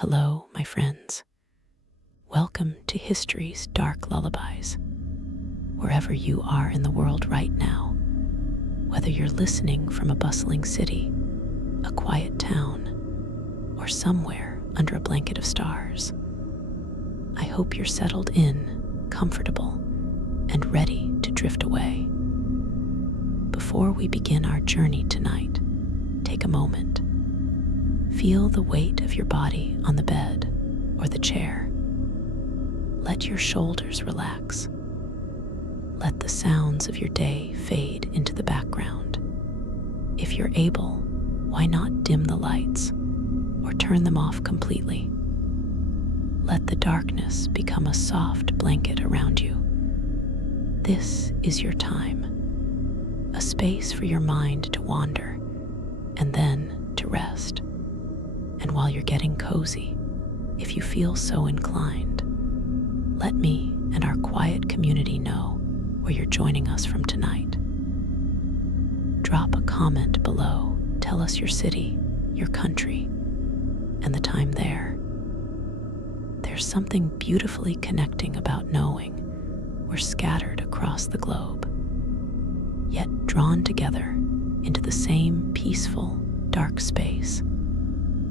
Hello, my friends. Welcome to history's dark lullabies. Wherever you are in the world right now, whether you're listening from a bustling city, a quiet town, or somewhere under a blanket of stars, I hope you're settled in, comfortable, and ready to drift away. Before we begin our journey tonight, take a moment. Feel the weight of your body on the bed or the chair. Let your shoulders relax. Let the sounds of your day fade into the background. If you're able, why not dim the lights or turn them off completely? Let the darkness become a soft blanket around you. This is your time, a space for your mind to wander and then to rest. And while you're getting cozy, if you feel so inclined, let me and our quiet community know where you're joining us from tonight. Drop a comment below. Tell us your city, your country, and the time there. There's something beautifully connecting about knowing we're scattered across the globe, yet drawn together into the same peaceful, dark space,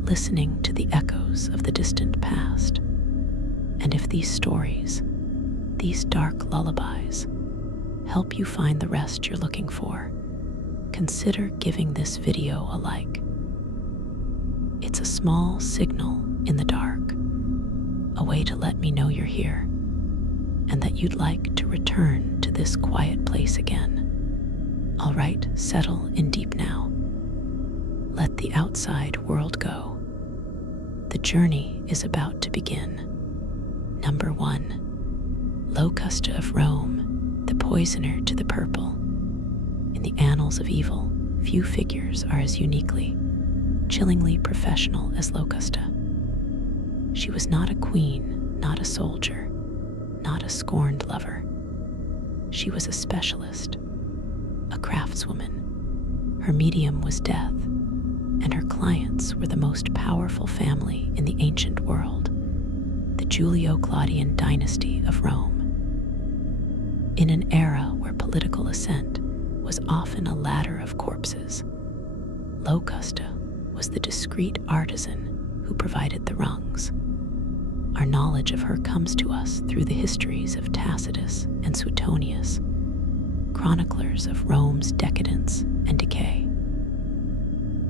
listening to the echoes of the distant past. And if these stories, these dark lullabies, help you find the rest you're looking for, consider giving this video a like. It's a small signal in the dark, a way to let me know you're here, and that you'd like to return to this quiet place again. All right, settle in deep now. Let the outside world go. The journey is about to begin. Number 1. Locusta of Rome, the poisoner to the purple. In the annals of evil, few figures are as uniquely, chillingly professional as Locusta. She was not a queen, not a soldier, not a scorned lover. She was a specialist, a craftswoman. Her medium was death, and her clients were the most powerful family in the ancient world, the Julio-Claudian dynasty of Rome. In an era where political ascent was often a ladder of corpses, Locusta was the discreet artisan who provided the rungs. Our knowledge of her comes to us through the histories of Tacitus and Suetonius, chroniclers of Rome's decadence and decay.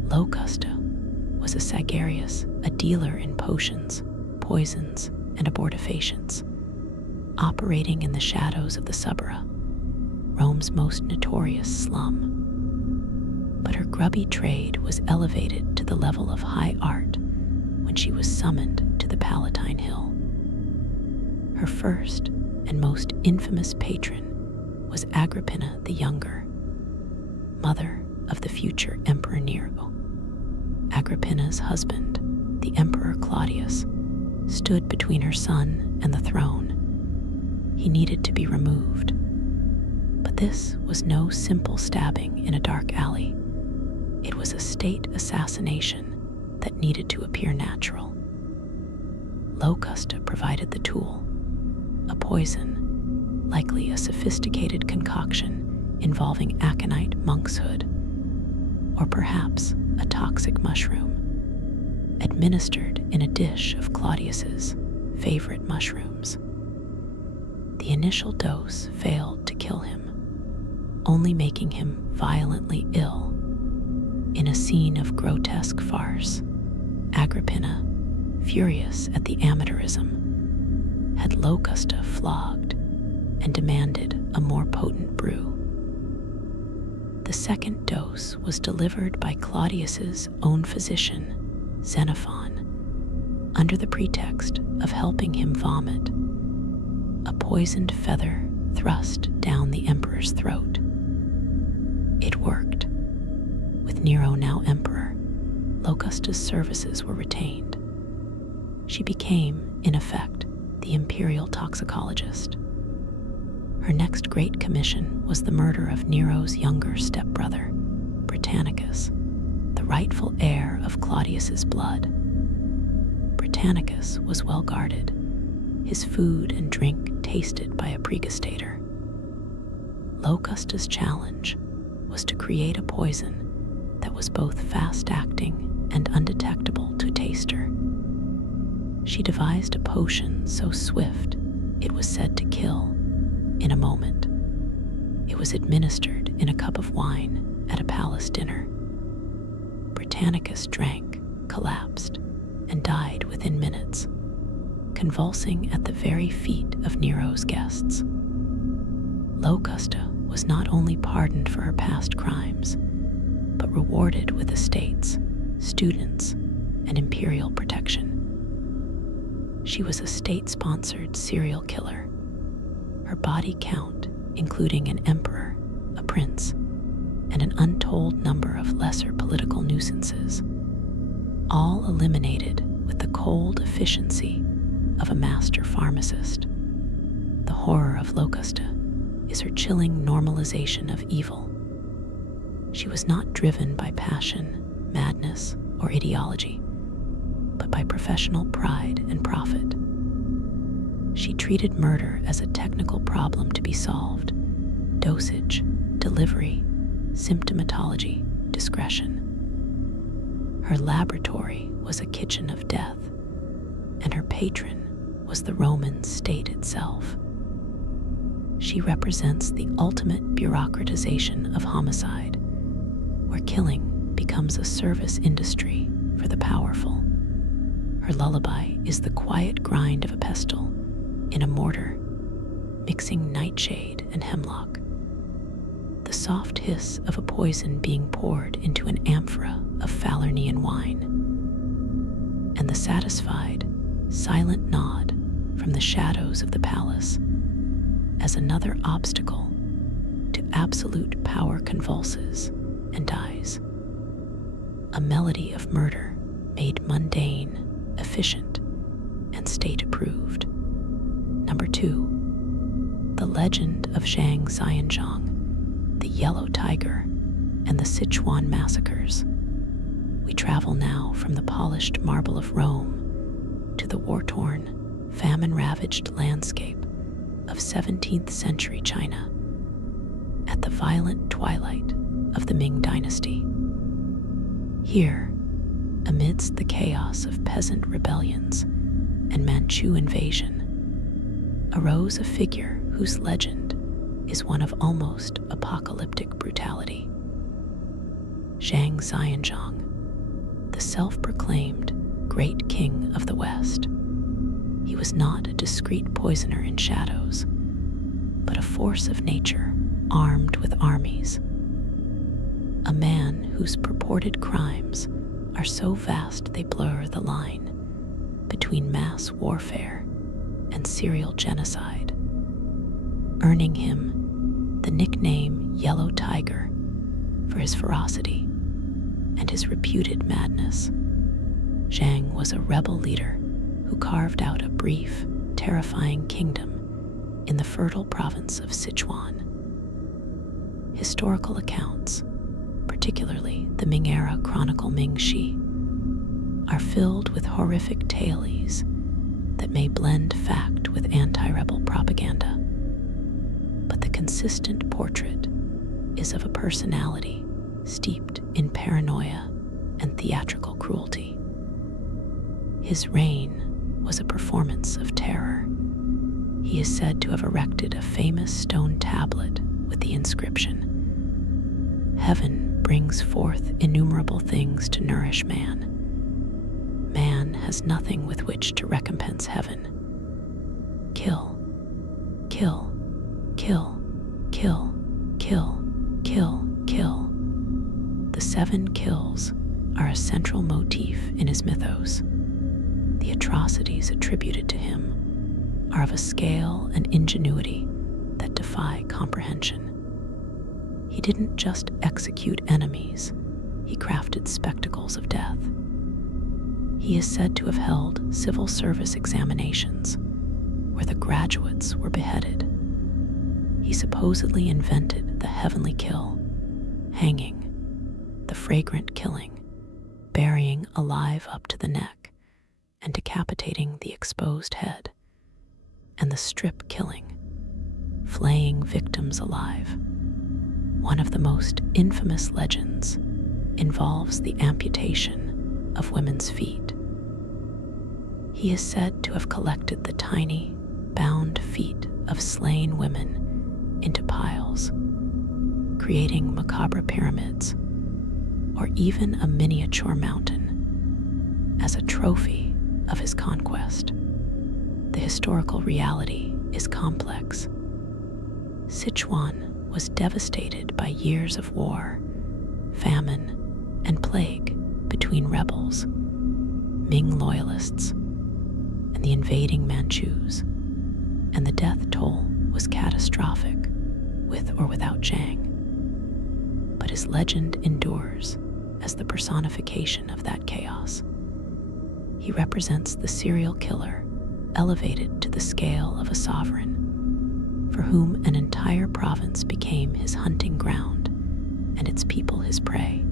Locusta was a Sagarius, a dealer in potions, poisons, and abortifacients, operating in the shadows of the Subura, Rome's most notorious slum. But her grubby trade was elevated to the level of high art when she was summoned to the Palatine Hill. Her first and most infamous patron was Agrippina the Younger, mother of the future Emperor Nero. Agrippina's husband, the Emperor Claudius, stood between her son and the throne. He needed to be removed. But this was no simple stabbing in a dark alley. It was a state assassination that needed to appear natural. Locusta provided the tool, a poison, likely a sophisticated concoction involving aconite monkshood, or perhaps a toxic mushroom, administered in a dish of Claudius's favorite mushrooms. The initial dose failed to kill him, only making him violently ill. In a scene of grotesque farce, Agrippina, furious at the amateurism, had Locusta flogged and demanded a more potent brew. The second dose was delivered by Claudius's own physician, Xenophon, under the pretext of helping him vomit, a poisoned feather thrust down the emperor's throat. It worked. With Nero now emperor, Locusta's services were retained. She became, in effect, the imperial toxicologist. Her next great commission was the murder of Nero's younger stepbrother, Britannicus, the rightful heir of Claudius's blood. Britannicus was well guarded, his food and drink tasted by a pregustator. Locusta's challenge was to create a poison that was both fast-acting and undetectable to taster. She devised a potion so swift it was said to kill in a moment. It was administered in a cup of wine at a palace dinner. Britannicus drank, collapsed, and died within minutes, convulsing at the very feet of Nero's guests. Locusta was not only pardoned for her past crimes, but rewarded with estates, students, and imperial protection. She was a state-sponsored serial killer. Her body count, including an emperor, a prince, and an untold number of lesser political nuisances, all eliminated with the cold efficiency of a master pharmacist. The horror of Locusta is her chilling normalization of evil. She was not driven by passion, madness, or ideology, but by professional pride and profit. She treated murder as a technical problem to be solved: dosage, delivery, symptomatology, discretion. Her laboratory was a kitchen of death, and her patron was the Roman state itself. She represents the ultimate bureaucratization of homicide, where killing becomes a service industry for the powerful. Her lullaby is the quiet grind of a pestle in a mortar, mixing nightshade and hemlock, the soft hiss of a poison being poured into an amphora of Falernian wine, and the satisfied, silent nod from the shadows of the palace as another obstacle to absolute power convulses and dies. A melody of murder made mundane, efficient, and state-approved. Number 2, the legend of Zhang Xianzhang, the Yellow Tiger, and the Sichuan massacres. We travel now from the polished marble of Rome to the war-torn, famine-ravaged landscape of 17th century China, at the violent twilight of the Ming Dynasty. Here, amidst the chaos of peasant rebellions and Manchu invasion, arose a figure whose legend is one of almost apocalyptic brutality. Zhang Xianzhang, the self-proclaimed great king of the West. He was not a discreet poisoner in shadows, but a force of nature armed with armies. A man whose purported crimes are so vast they blur the line between mass warfare and serial genocide, earning him the nickname Yellow Tiger for his ferocity and his reputed madness. Zhang was a rebel leader who carved out a brief, terrifying kingdom in the fertile province of Sichuan. Historical accounts, particularly the Ming-era chronicle Ming-Shi, are filled with horrific tales that may blend fact with anti-rebel propaganda. But the consistent portrait is of a personality steeped in paranoia and theatrical cruelty. His reign was a performance of terror. He is said to have erected a famous stone tablet with the inscription, "Heaven brings forth innumerable things to nourish man. Man has nothing with which to recompense heaven. Kill, kill, kill, kill, kill, kill, kill." The 7 kills are a central motif in his mythos. The atrocities attributed to him are of a scale and ingenuity that defy comprehension. He didn't just execute enemies, he crafted spectacles of death. He is said to have held civil service examinations where the graduates were beheaded. He supposedly invented the heavenly kill, hanging, the fragrant killing, burying alive up to the neck, and decapitating the exposed head, and the strip killing, flaying victims alive. One of the most infamous legends involves the amputation of women's feet. He is said to have collected the tiny, bound feet of slain women into piles, creating macabre pyramids or even a miniature mountain as a trophy of his conquest. The historical reality is complex. Sichuan was devastated by years of war, famine, and plague between rebels, Ming loyalists, and the invading Manchus, and the death toll was catastrophic, with or without Zhang. But his legend endures as the personification of that chaos. He represents the serial killer elevated to the scale of a sovereign, for whom an entire province became his hunting ground and its people his prey.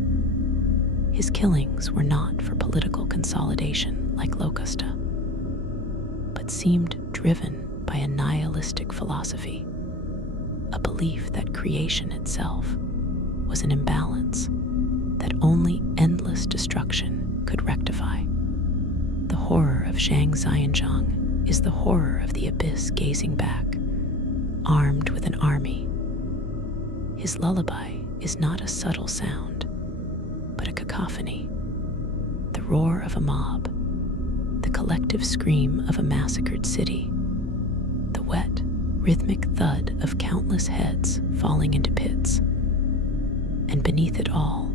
His killings were not for political consolidation like Locusta, but seemed driven by a nihilistic philosophy, a belief that creation itself was an imbalance that only endless destruction could rectify. The horror of Zhang Xianzhang is the horror of the abyss gazing back, armed with an army. His lullaby is not a subtle sound, but a cacophony, the roar of a mob, the collective scream of a massacred city, the wet, rhythmic thud of countless heads falling into pits, and beneath it all,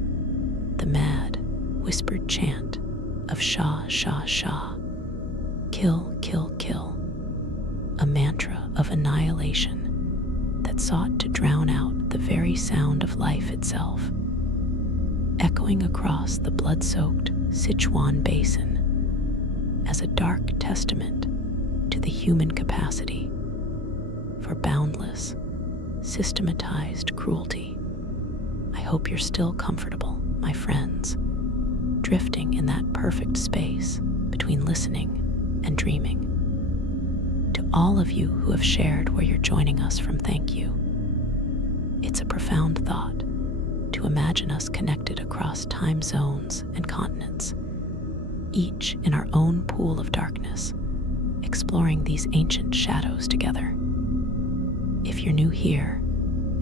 the mad, whispered chant of Shah, Shah, Shah, kill, kill, kill, a mantra of annihilation that sought to drown out the very sound of life itself, echoing across the blood-soaked Sichuan Basin as a dark testament to the human capacity for boundless, systematized cruelty. I hope you're still comfortable, my friends, drifting in that perfect space between listening and dreaming. To all of you who have shared where you're joining us from, thank you. It's a profound thought to imagine us connected across time zones and continents, each in our own pool of darkness, exploring these ancient shadows together. If you're new here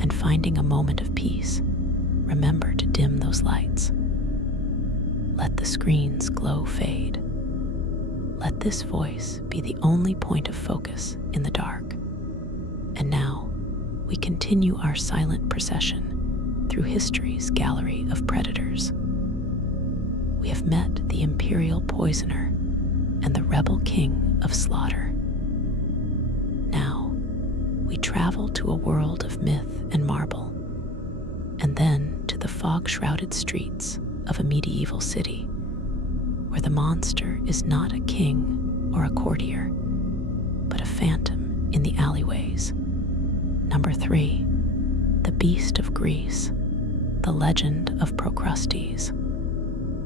and finding a moment of peace, remember to dim those lights. Let the screen's glow fade. Let this voice be the only point of focus in the dark. And now, we continue our silent procession through history's gallery of predators. We have met the imperial poisoner and the rebel king of slaughter. Now, we travel to a world of myth and marble, and then to the fog-shrouded streets of a medieval city, where the monster is not a king or a courtier, but a phantom in the alleyways. Number 3, the beast of Greece, the legend of Procrustes.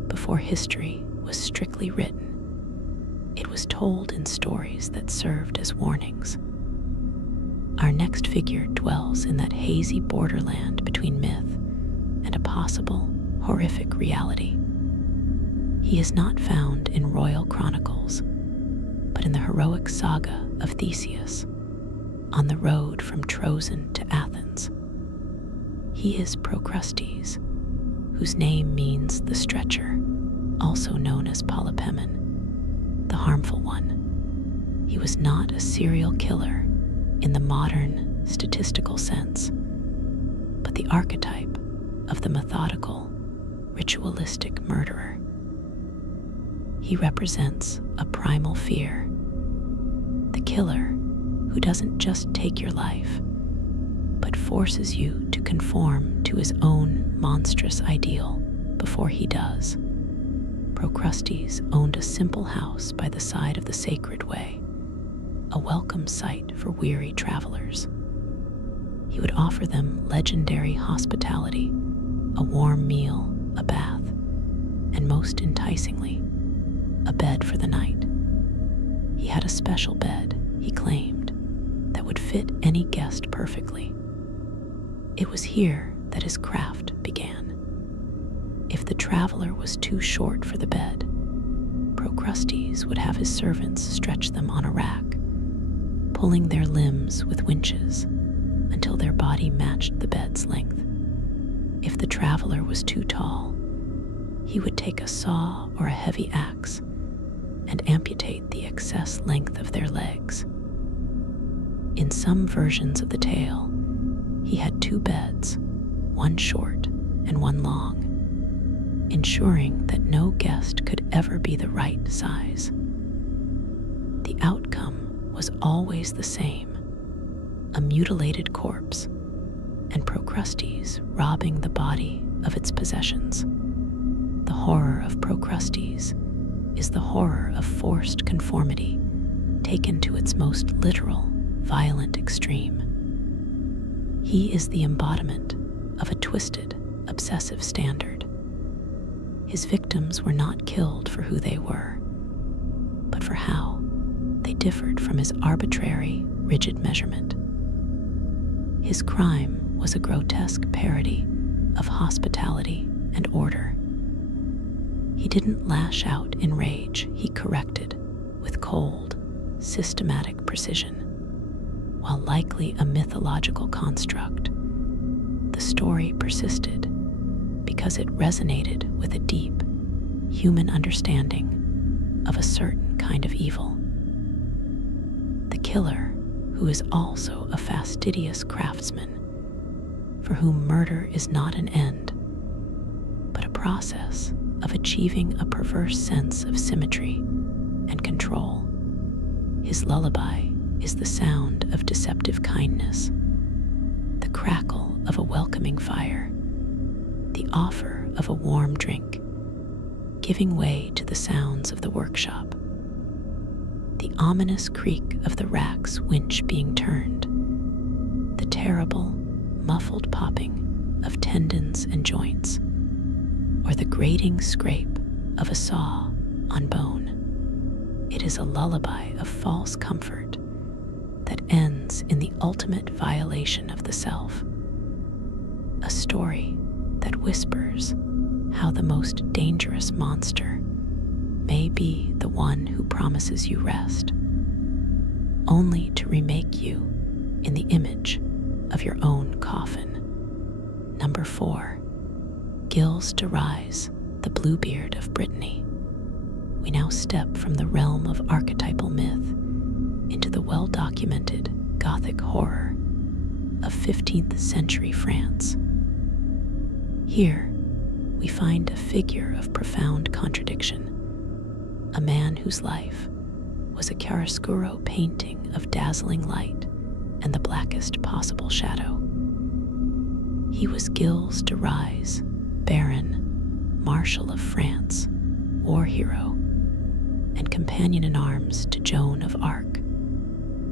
Before history was strictly written, it was told in stories that served as warnings. Our next figure dwells in that hazy borderland between myth and a possible, horrific reality. He is not found in royal chronicles, but in the heroic saga of Theseus, on the road from Trozen to Athens. He is Procrustes, whose name means the stretcher, also known as Polypemon, the harmful one. He was not a serial killer in the modern statistical sense, but the archetype of the methodical, ritualistic murderer. He represents a primal fear, the killer who doesn't just take your life, but forces you to conform to his own monstrous ideal before he does. Procrustes owned a simple house by the side of the sacred way, a welcome sight for weary travelers. He would offer them legendary hospitality, a warm meal, a bath, and most enticingly, a bed for the night. He had a special bed, he claimed, that would fit any guest perfectly. It was here that his craft began. If the traveler was too short for the bed, Procrustes would have his servants stretch them on a rack, pulling their limbs with winches until their body matched the bed's length. If the traveler was too tall, he would take a saw or a heavy axe and amputate the excess length of their legs. In some versions of the tale, he had two beds, one short and one long, ensuring that no guest could ever be the right size. The outcome was always the same: a mutilated corpse, and Procrustes robbing the body of its possessions. The horror of Procrustes is the horror of forced conformity taken to its most literal, violent extreme. He is the embodiment of a twisted, obsessive standard. His victims were not killed for who they were, but for how they differed from his arbitrary, rigid measurement. His crime was a grotesque parody of hospitality and order. He didn't lash out in rage, he corrected with cold, systematic precision. While likely a mythological construct, the story persisted because it resonated with a deep, human understanding of a certain kind of evil. The killer, who is also a fastidious craftsman, for whom murder is not an end, but a process of achieving a perverse sense of symmetry and control. His lullaby is the sound of deceptive kindness, the crackle of a welcoming fire, the offer of a warm drink, giving way to the sounds of the workshop, the ominous creak of the rack's winch being turned, the terrible, muffled popping of tendons and joints, or the grating scrape of a saw on bone. It is a lullaby of false comfort that ends in the ultimate violation of the self. A story that whispers how the most dangerous monster may be the one who promises you rest, only to remake you in the image of your own coffin. Number 4. Gilles de Rais, the Bluebeard of Brittany. We now step from the realm of archetypal myth into the well-documented Gothic horror of 15th century France. Here, we find a figure of profound contradiction, a man whose life was a chiaroscuro painting of dazzling light and the blackest possible shadow. He was Gilles de Rais, Baron, Marshal of France, war hero, and companion in arms to Joan of Arc.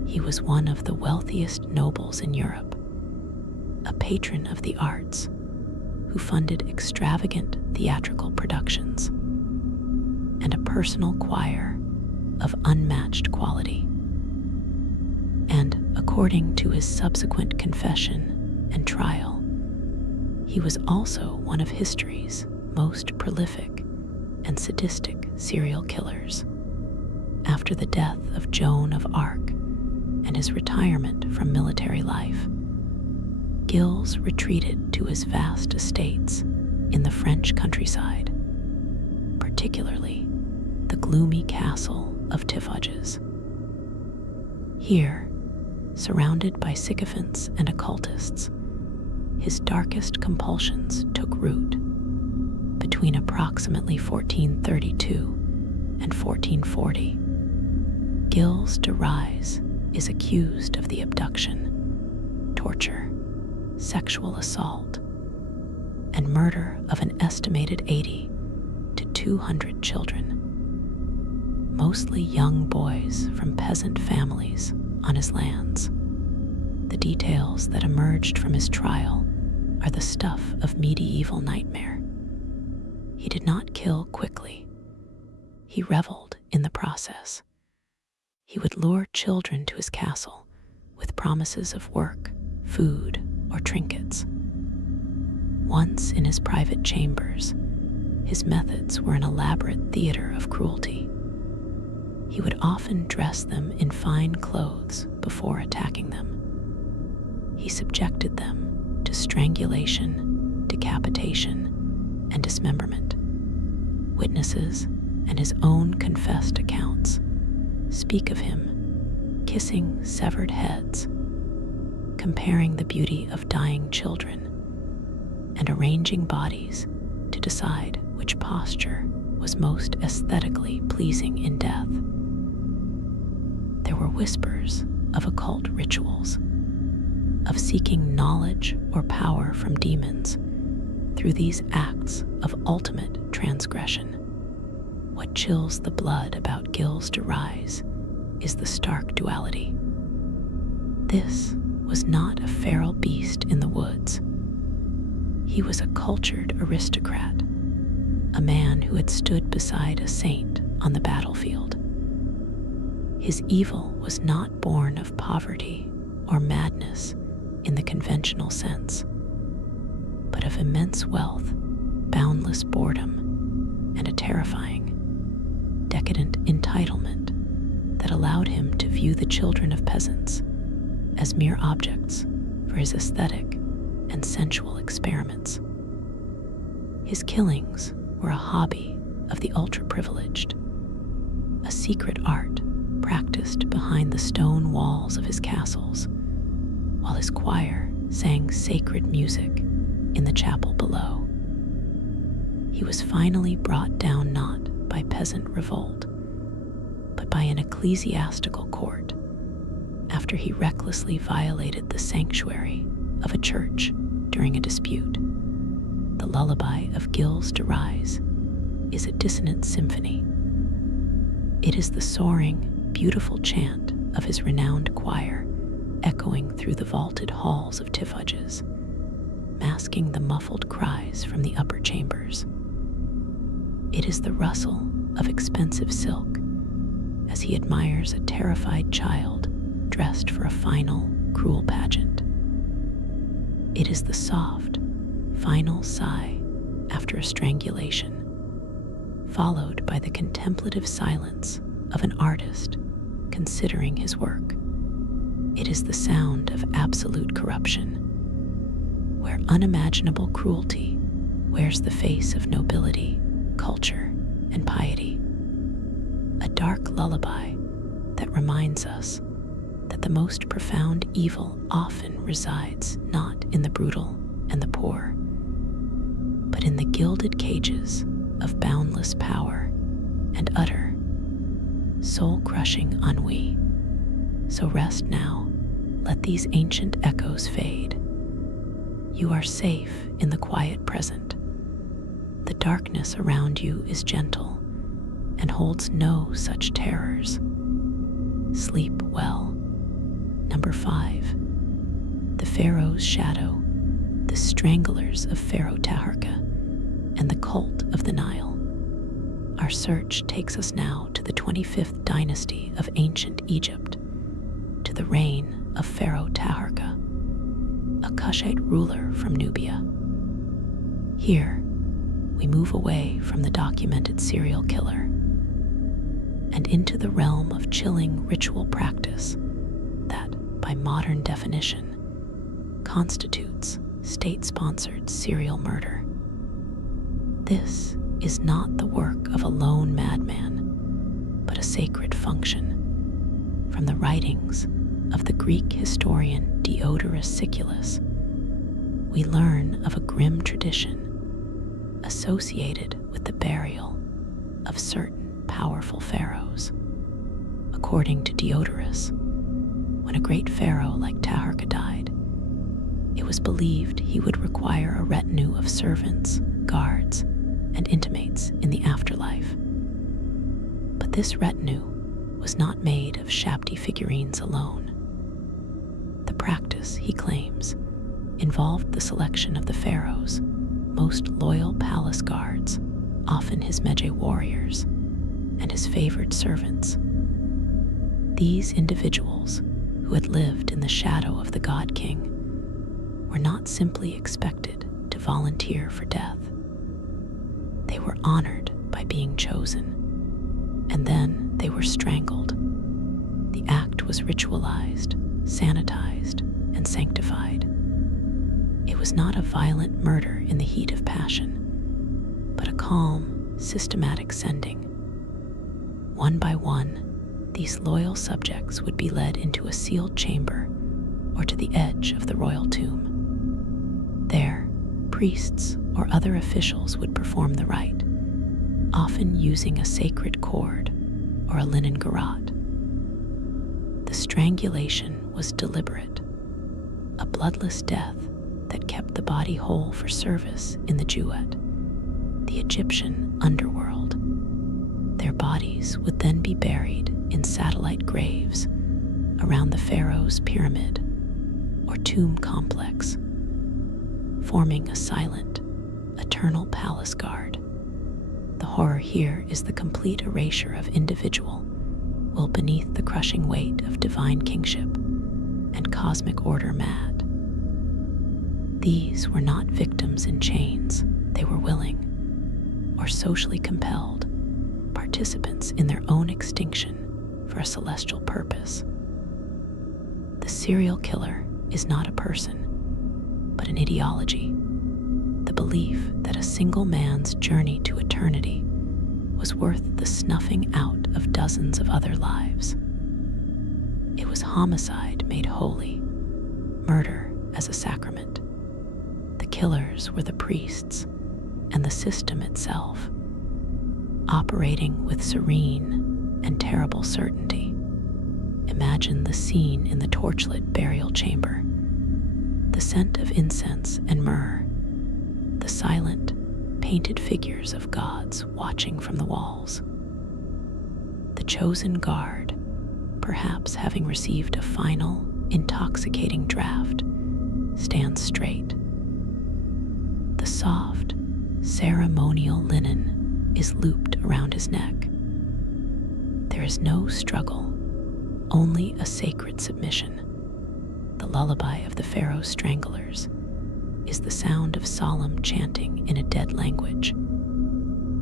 He was one of the wealthiest nobles in Europe, a patron of the arts, who funded extravagant theatrical productions, and a personal choir of unmatched quality. And according to his subsequent confession and trial, he was also one of history's most prolific and sadistic serial killers. After the death of Joan of Arc and his retirement from military life, Gilles retreated to his vast estates in the French countryside, particularly the gloomy castle of Tiffauges. Here, surrounded by sycophants and occultists, his darkest compulsions took root. Between approximately 1432 and 1440, Gilles de Rais is accused of the abduction, torture, sexual assault, and murder of an estimated 80 to 200 children, mostly young boys from peasant families on his lands. The details that emerged from his trial are the stuff of medieval nightmare. He did not kill quickly. He reveled in the process. He would lure children to his castle with promises of work, food, or trinkets. Once in his private chambers, his methods were an elaborate theater of cruelty. He would often dress them in fine clothes before attacking them. He subjected them to strangulation, decapitation, and dismemberment. Witnesses and his own confessed accounts speak of him kissing severed heads, comparing the beauty of dying children, and arranging bodies to decide which posture was most aesthetically pleasing in death. There were whispers of occult rituals, of seeking knowledge or power from demons through these acts of ultimate transgression. What chills the blood about Gilles de Rais is the stark duality. This was not a feral beast in the woods. He was a cultured aristocrat, a man who had stood beside a saint on the battlefield. His evil was not born of poverty or madness in the conventional sense, but of immense wealth, boundless boredom, and a terrifying, decadent entitlement that allowed him to view the children of peasants as mere objects for his aesthetic and sensual experiments. His killings were a hobby of the ultra-privileged, a secret art practiced behind the stone walls of his castles, while his choir sang sacred music in the chapel below. He was finally brought down not by peasant revolt, but by an ecclesiastical court, after he recklessly violated the sanctuary of a church during a dispute. The lullaby of Gilles de Rais is a dissonant symphony. It is the soaring, beautiful chant of his renowned choir echoing through the vaulted halls of Tiffauges, masking the muffled cries from the upper chambers. It is the rustle of expensive silk as he admires a terrified child dressed for a final, cruel pageant. It is the soft, final sigh after a strangulation, followed by the contemplative silence of an artist considering his work. It is the sound of absolute corruption, where unimaginable cruelty wears the face of nobility, culture, and piety. A dark lullaby that reminds us that the most profound evil often resides not in the brutal and the poor, but in the gilded cages of boundless power and utter, soul-crushing ennui. So rest now, let these ancient echoes fade. You are safe in the quiet present. The darkness around you is gentle and holds no such terrors. Sleep well. Number 5. The Pharaoh's Shadow, the Stranglers of Pharaoh Taharka, and the Cult of the Nile. Our search takes us now to the 25th dynasty of ancient Egypt, to the reign of Pharaoh Taharka, a Kushite ruler from Nubia. Here, we move away from the documented serial killer and into the realm of chilling ritual practice that, by modern definition, constitutes state-sponsored serial murder. This is not the work of a lone madman, but a sacred function. From the writings of the Greek historian Diodorus Siculus, we learn of a grim tradition associated with the burial of certain powerful pharaohs. According to Diodorus, when a great pharaoh like Taharka died, it was believed he would require a retinue of servants, guards, and intimates in the afterlife. But this retinue was not made of shapty figurines alone. The practice, he claims, involved the selection of the pharaoh's most loyal palace guards, often his Medjay warriors, and his favored servants. These individuals, who had lived in the shadow of the God King, were not simply expected to volunteer for death. They were honored by being chosen, and then they were strangled. The act was ritualized, sanitized, and sanctified. It was not a violent murder in the heat of passion, but a calm, systematic sending. One by one, these loyal subjects would be led into a sealed chamber or to the edge of the royal tomb. There, priests or other officials would perform the rite, often using a sacred cord or a linen garrote. The strangulation was deliberate, a bloodless death that kept the body whole for service in the Jewet, the Egyptian underworld. Their bodies would then be buried in satellite graves around the pharaoh's pyramid or tomb complex, forming a silent, eternal palace guard. The horror here is the complete erasure of individual will beneath the crushing weight of divine kingship and cosmic order mad. These were not victims in chains, they were willing, or socially compelled, participants in their own extinction for a celestial purpose. The serial killer is not a person, but an ideology, the belief that a single man's journey to eternity was worth the snuffing out of dozens of other lives. It was homicide made holy, murder as a sacrament. The killers were the priests and the system itself, operating with serene and terrible certainty. Imagine the scene in the torchlit burial chamber. The scent of incense and myrrh, the silent, painted figures of gods watching from the walls. The chosen guard, perhaps having received a final, intoxicating draft, stands straight. The soft, ceremonial linen is looped around his neck. There is no struggle, only a sacred submission. The lullaby of the pharaoh's stranglers is the sound of solemn chanting in a dead language,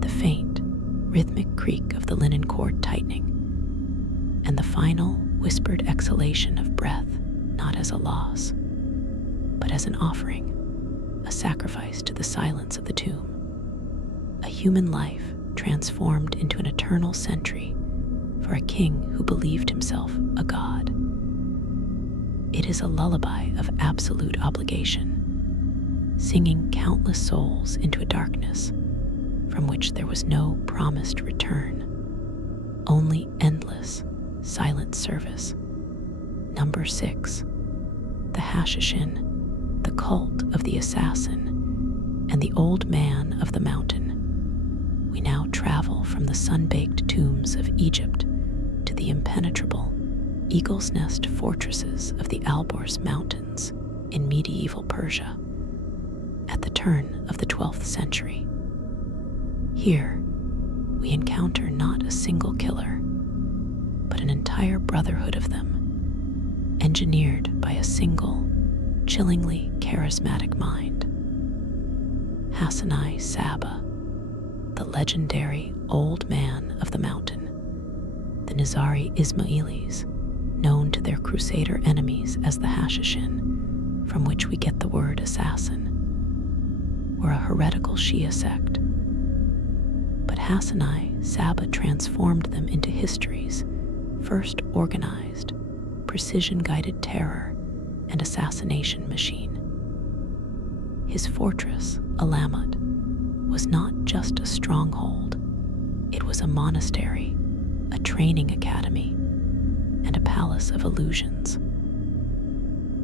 the faint, rhythmic creak of the linen cord tightening, and the final whispered exhalation of breath, not as a loss, but as an offering, a sacrifice to the silence of the tomb. A human life transformed into an eternal sentry for a king who believed himself a god. It is a lullaby of absolute obligation, singing countless souls into a darkness from which there was no promised return, only endless, silent service. Number 6, the Hashishin, the cult of the assassin, and the old man of the mountain. We now travel from the sun-baked tombs of Egypt to the impenetrable eagle's nest fortresses of the Alborz Mountains in medieval Persia at the turn of the 12th century. Here, we encounter not a single killer, but an entire brotherhood of them, engineered by a single, chillingly charismatic mind. Hassanai Saba, the legendary old man of the mountain, the Nizari Ismailis, known to their crusader enemies as the Hashishin, from which we get the word assassin, were a heretical Shia sect. But Hassanai Saba transformed them into history's first organized, precision-guided terror and assassination machine. His fortress, Alamut, was not just a stronghold, it was a monastery, a training academy, and a palace of illusions.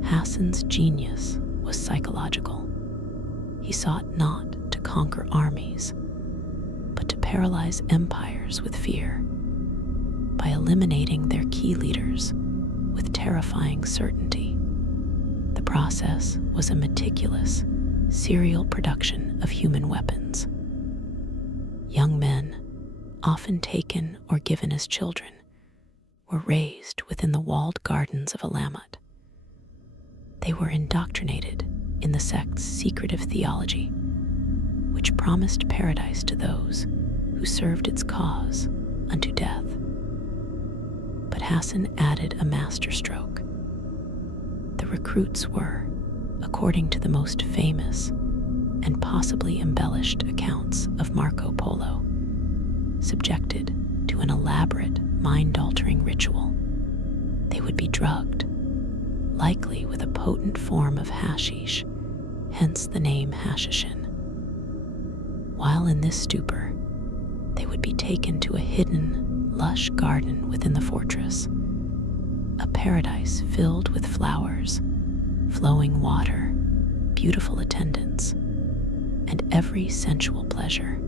Hassan's genius was psychological. He sought not to conquer armies, but to paralyze empires with fear by eliminating their key leaders with terrifying certainty. The process was a meticulous, serial production of human weapons. Young men, often taken or given as children, were raised within the walled gardens of Alamut. They were indoctrinated in the sect's secretive theology, which promised paradise to those who served its cause unto death. But Hassan added a masterstroke. The recruits were, according to the most famous and possibly embellished accounts of Marco Polo, subjected to an elaborate, mind-altering ritual. They would be drugged, likely with a potent form of hashish, hence the name Hashishin. While in this stupor, they would be taken to a hidden, lush garden within the fortress, a paradise filled with flowers, flowing water, beautiful attendants, and every sensual pleasure.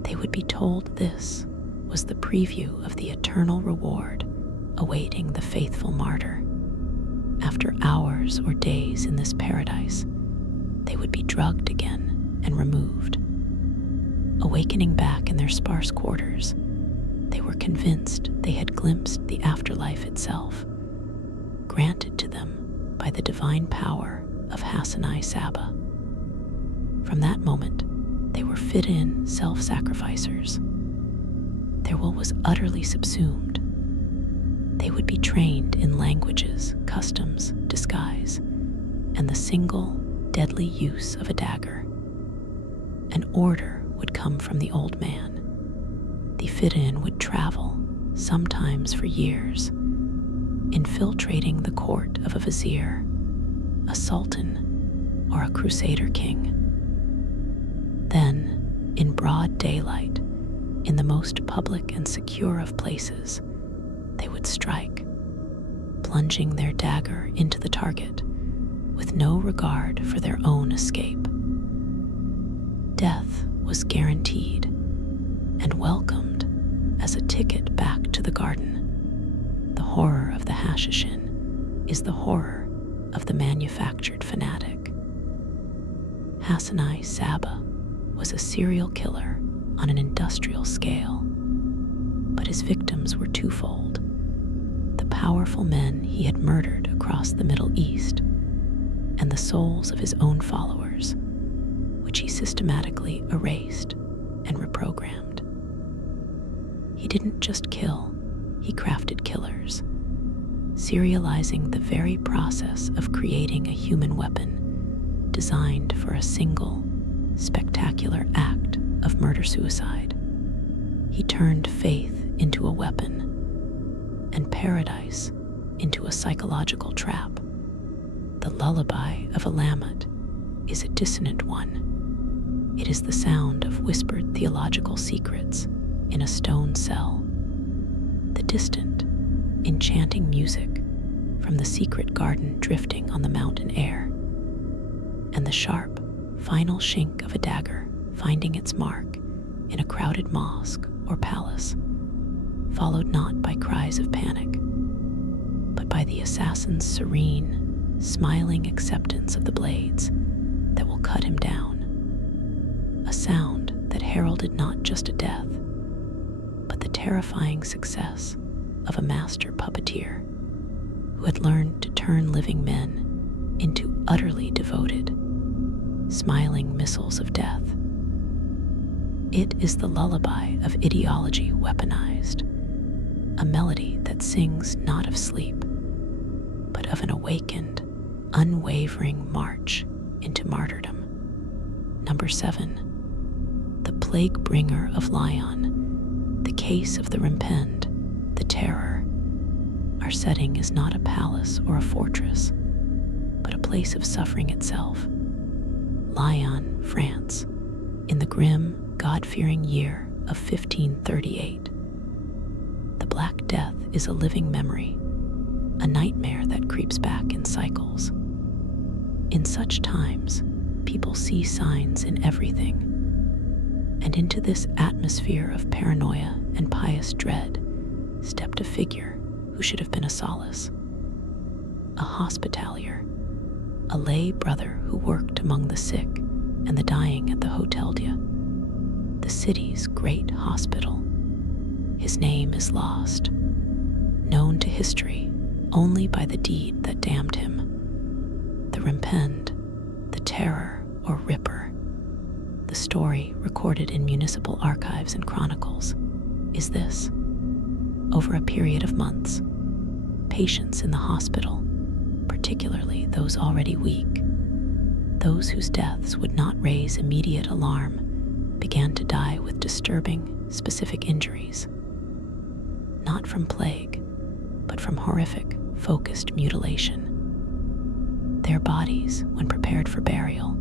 They would be told this was the preview of the eternal reward awaiting the faithful martyr. After hours or days in this paradise, they would be drugged again and removed. Awakening back in their sparse quarters, they were convinced they had glimpsed the afterlife itself, granted to them by the divine power of Hassanai Saba. From that moment, they were fit-in self-sacrificers. Their will was utterly subsumed. They would be trained in languages, customs, disguise, and the single, deadly use of a dagger. An order would come from the old man. The fit-in would travel, sometimes for years, infiltrating the court of a vizier, a sultan, or a crusader king. Then, in broad daylight, in the most public and secure of places, they would strike, plunging their dagger into the target with no regard for their own escape. Death was guaranteed and welcomed as a ticket back to the garden. The horror of the Hashishin is the horror of the manufactured fanatic. Hassanai Saba was a serial killer on an industrial scale, but his victims were twofold: the powerful men he had murdered across the Middle East, and the souls of his own followers, which he systematically erased and reprogrammed. He didn't just kill, he crafted killers, serializing the very process of creating a human weapon designed for a single, spectacular act of murder-suicide. He turned faith into a weapon and paradise into a psychological trap. The lullaby of Alamut is a dissonant one. It is the sound of whispered theological secrets in a stone cell, the distant, enchanting music from the secret garden drifting on the mountain air, and the sharp, final shink of a dagger finding its mark in a crowded mosque or palace, followed not by cries of panic, but by the assassin's serene, smiling acceptance of the blades that will cut him down. A sound that heralded not just a death, but the terrifying success of a master puppeteer who had learned to turn living men into utterly devoted, smiling missiles of death. It is the lullaby of ideology weaponized, a melody that sings not of sleep, but of an awakened, unwavering march into martyrdom. Number 7, the plague bringer of Lyon, the case of the Rimpend, the terror. Our setting is not a palace or a fortress, but a place of suffering itself. Lyon, France, in the grim, God-fearing year of 1538. The Black Death is a living memory, a nightmare that creeps back in cycles. In such times, people see signs in everything, and into this atmosphere of paranoia and pious dread stepped a figure who should have been a solace. A hospitalier, a lay brother who worked among the sick and the dying at the Hotel Dieu, the city's great hospital. His name is lost, history only by the deed that damned him. The Rimpend, the Terror or Ripper, the story recorded in municipal archives and chronicles, is this. Over a period of months, patients in the hospital, particularly those already weak, those whose deaths would not raise immediate alarm, began to die with disturbing, specific injuries. Not from plague, but from horrific, focused mutilation. Their bodies, when prepared for burial,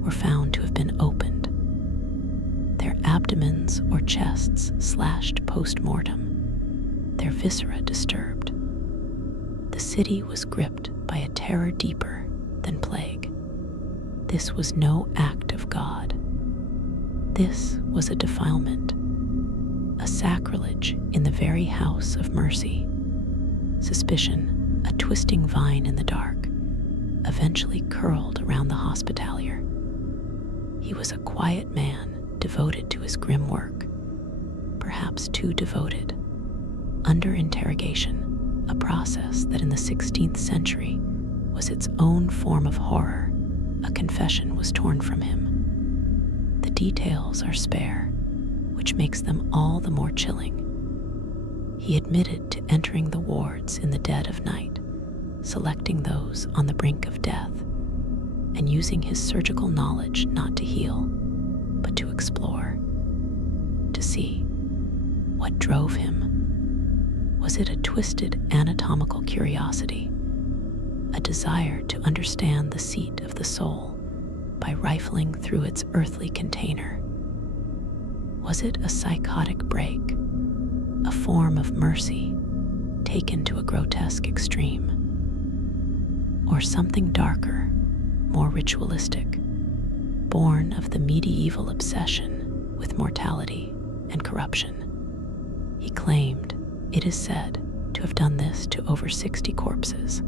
were found to have been opened, their abdomens or chests slashed post-mortem, their viscera disturbed. The city was gripped by a terror deeper than plague. This was no act of God. This was a defilement, a sacrilege in the very house of mercy. Suspicion, a twisting vine in the dark, eventually curled around the hospitalier. He was a quiet man, devoted to his grim work, perhaps too devoted. Under interrogation, a process that in the 16th century was its own form of horror, a confession was torn from him. The details are spare, which makes them all the more chilling. He admitted to entering the wards in the dead of night, selecting those on the brink of death, and using his surgical knowledge not to heal, but to explore, to see what drove him. Was it a twisted anatomical curiosity, a desire to understand the seat of the soul by rifling through its earthly container? Was it a psychotic break, a form of mercy taken to a grotesque extreme? Or something darker, more ritualistic, born of the medieval obsession with mortality and corruption? He claimed, it is said, to have done this to over 60 corpses.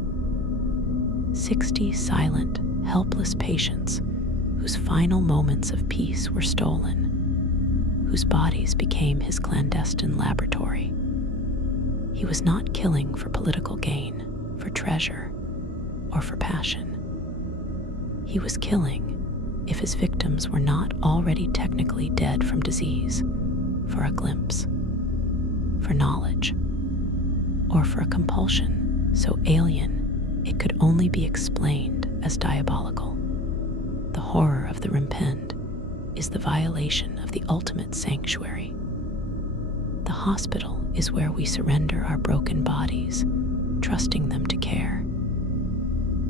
60 silent, helpless patients whose final moments of peace were stolen, whose bodies became his clandestine laboratory. He was not killing for political gain, for treasure, or for passion. He was killing, if his victims were not already technically dead from disease, for a glimpse, for knowledge, or for a compulsion so alien it could only be explained as diabolical. The horror of the Rimpend is the violation of the ultimate sanctuary. The hospital is where we surrender our broken bodies, trusting them to care.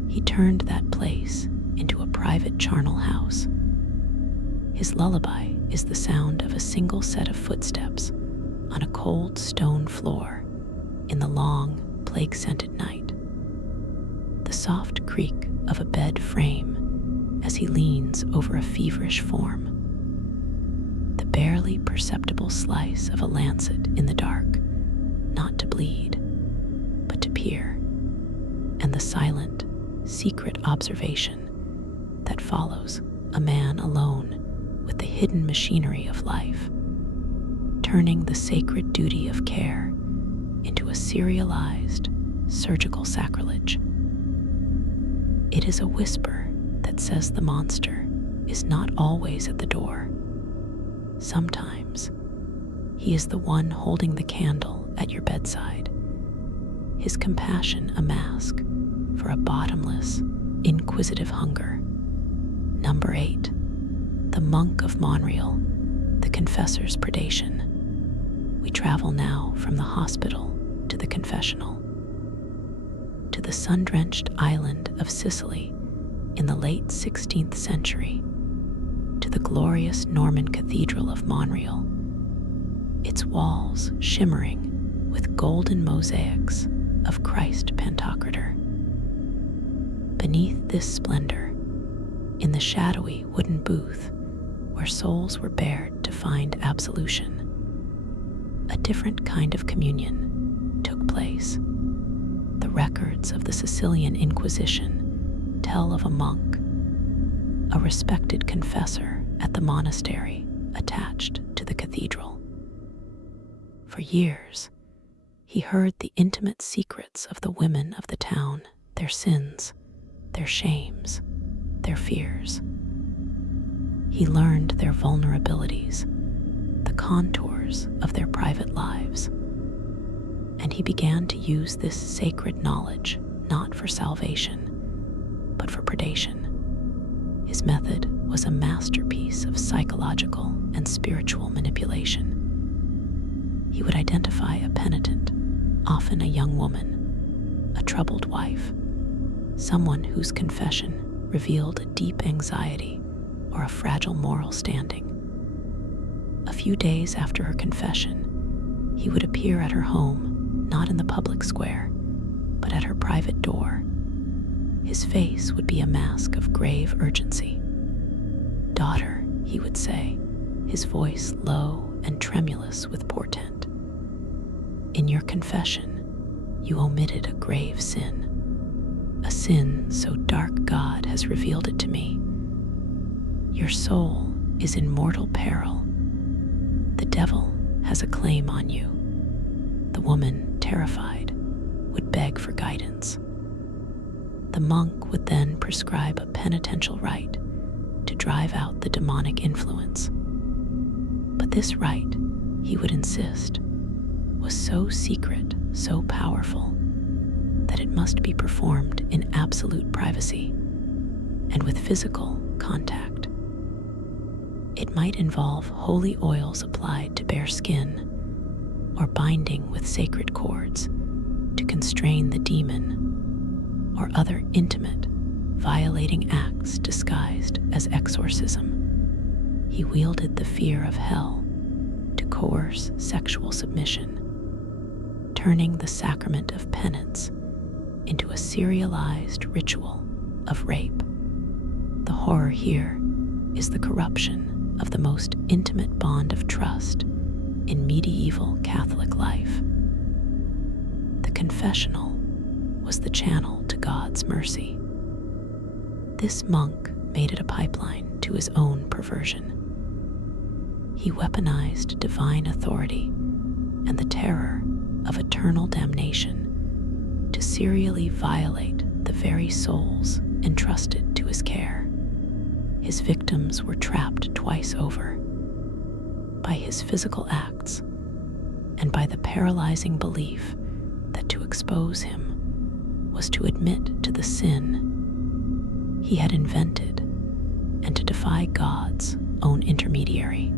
He turned that place into a private charnel house. His lullaby is the sound of a single set of footsteps on a cold stone floor in the long, plague-scented night. The soft creak of a bed frame as he leans over a feverish form. The barely perceptible slice of a lancet in the dark, not to bleed, but to peer, and the silent, secret observation that follows a man alone with the hidden machinery of life, turning the sacred duty of care into a serialized, surgical sacrilege. It is a whisper that says the monster is not always at the door. Sometimes he is the one holding the candle at your bedside, his compassion a mask for a bottomless, inquisitive hunger. Number 8, the monk of Montreal, the confessor's predation. We travel now from the hospital to the confessional, to the sun-drenched island of Sicily in the late 16th century, to the glorious Norman Cathedral of Montreal, its walls shimmering with golden mosaics of Christ Pantocrator. Beneath this splendor, in the shadowy wooden booth where souls were bared to find absolution, a different kind of communion took place. The records of the Sicilian Inquisition tell of a monk, a respected confessor at the monastery attached to the cathedral. For years, He heard the intimate secrets of the women of the town, their sins, their shames, their fears. He learned their vulnerabilities, the contours of their private lives, and he began to use this sacred knowledge not for salvation, but for predation. His method was a masterpiece of psychological and spiritual manipulation. He would identify a penitent, often a young woman, a troubled wife, someone whose confession revealed a deep anxiety or a fragile moral standing. A few days after her confession, he would appear at her home, not in the public square, but at her private door. His face would be a mask of grave urgency. "Daughter," he would say, his voice low and tremulous with portent. "In your confession, you omitted a grave sin, a sin so dark God has revealed it to me. Your soul is in mortal peril. The devil has a claim on you." The woman, terrified, would beg for guidance. The monk would then prescribe a penitential rite to drive out the demonic influence. But this rite, he would insist, was so secret, so powerful, that it must be performed in absolute privacy and with physical contact. It might involve holy oils applied to bare skin or binding with sacred cords to constrain the demon, or other intimate, violating acts disguised as exorcism. He wielded the fear of hell to coerce sexual submission, turning the sacrament of penance into a serialized ritual of rape. The horror here is the corruption of the most intimate bond of trust in medieval Catholic life. The confessional was the channel to God's mercy. This monk made it a pipeline to his own perversion. He weaponized divine authority and the terror of eternal damnation to serially violate the very souls entrusted to his care. His victims were trapped twice over by his physical acts and by the paralyzing belief that to expose him was to admit to the sin he had invented and to defy God's own intermediary.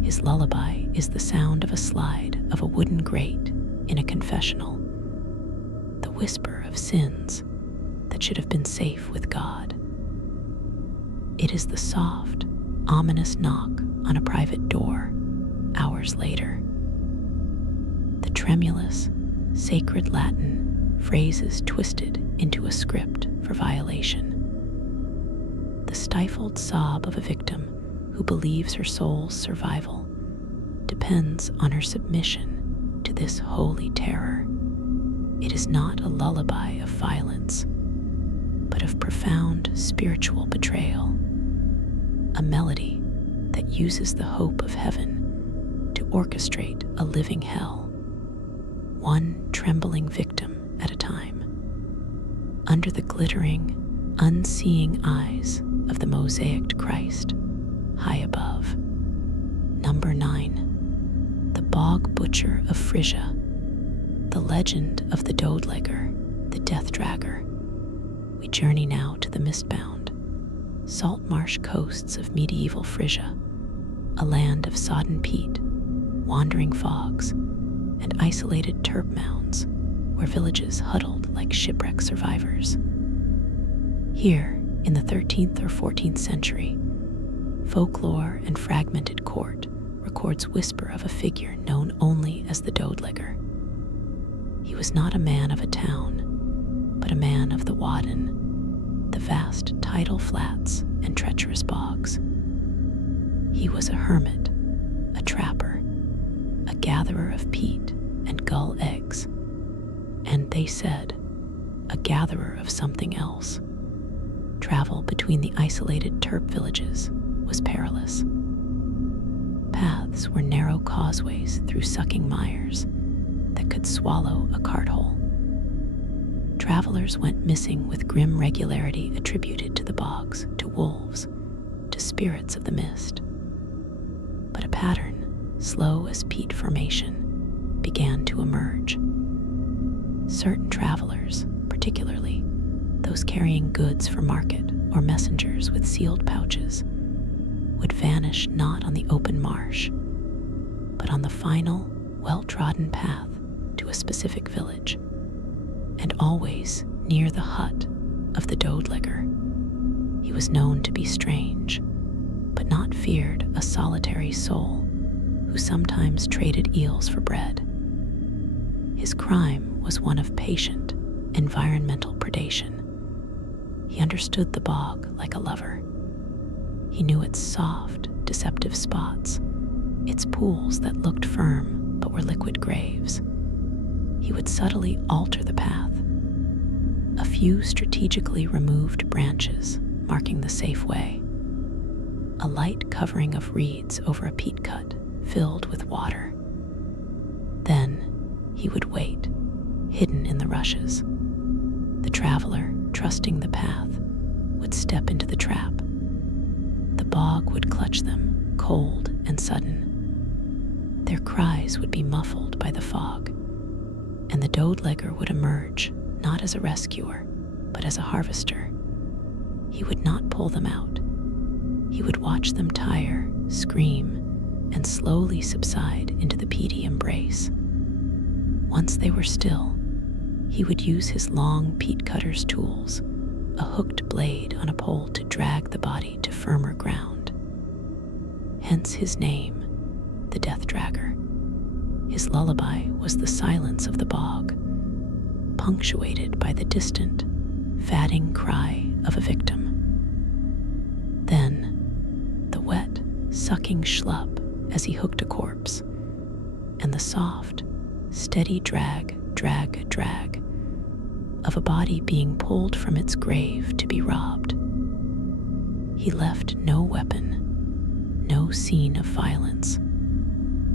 His lullaby is the sound of a slide of a wooden grate in a confessional, the whisper of sins that should have been safe with God. It is the soft, ominous knock on a private door hours later. The tremulous, sacred Latin phrases twisted into a script for violation. The stifled sob of a victim who believes her soul's survival depends on her submission to this holy terror. It is not a lullaby of violence, but of profound spiritual betrayal, a melody that uses the hope of heaven to orchestrate a living hell, one trembling victim at a time. Under the glittering, unseeing eyes of the mosaicked Christ, high above. Number 9. The Bog Butcher of Frisia, the legend of the Dodlegger, the Death Dragger. We journey now to the mistbound, salt marsh coasts of medieval Frisia, a land of sodden peat, wandering fogs, and isolated turf mounds where villages huddled like shipwreck survivors. Here, in the 13th or 14th century, folklore and fragmented court records whisper of a figure known only as the Dodlegger. He was not a man of a town, but a man of the Wadden, the vast tidal flats and treacherous bogs. He was a hermit, a trapper, a gatherer of peat and gull eggs, and they said, a gatherer of something else. Travel between the isolated Terp villages was perilous. Paths were narrow causeways through sucking mires, that could swallow a cart hole. Travelers went missing with grim regularity attributed to the bogs, to wolves, to spirits of the mist. But a pattern, slow as peat formation, began to emerge. Certain travelers, particularly those carrying goods for market or messengers with sealed pouches, would vanish not on the open marsh, but on the final, well-trodden path to a specific village, and always near the hut of the Dodlegger. He was known to be strange, but not feared, a solitary soul who sometimes traded eels for bread. His crime was one of patient, environmental predation. He understood the bog like a lover. He knew its soft, deceptive spots, its pools that looked firm but were liquid graves. He would subtly alter the path. A few strategically removed branches marking the safe way. A light covering of reeds over a peat cut filled with water. Then he would wait, hidden in the rushes. The traveler, trusting the path, would step into the trap. The bog would clutch them, cold and sudden. Their cries would be muffled by the fog, and the Dodlegger would emerge not as a rescuer, but as a harvester. He would not pull them out. He would watch them tire, scream, and slowly subside into the peaty embrace. Once they were still, he would use his long peat cutter's tools, a hooked blade on a pole, to drag the body to firmer ground. Hence his name, the Death Dragger. His lullaby was the silence of the bog, punctuated by the distant, fatting cry of a victim. Then, the wet, sucking schlub as he hooked a corpse, and the soft, steady drag of a body being pulled from its grave to be robbed. He left no weapon, no scene of violence.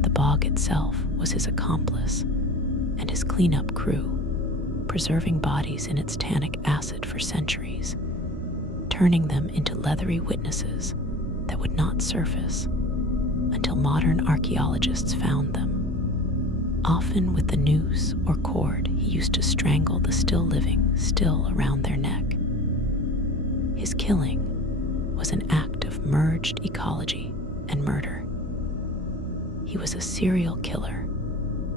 The bog itself was his accomplice, and his cleanup crew, preserving bodies in its tannic acid for centuries, turning them into leathery witnesses that would not surface until modern archaeologists found them. Often with the noose or cord he used to strangle the still living still around their neck. His killing was an act of merged ecology and murder. He was a serial killer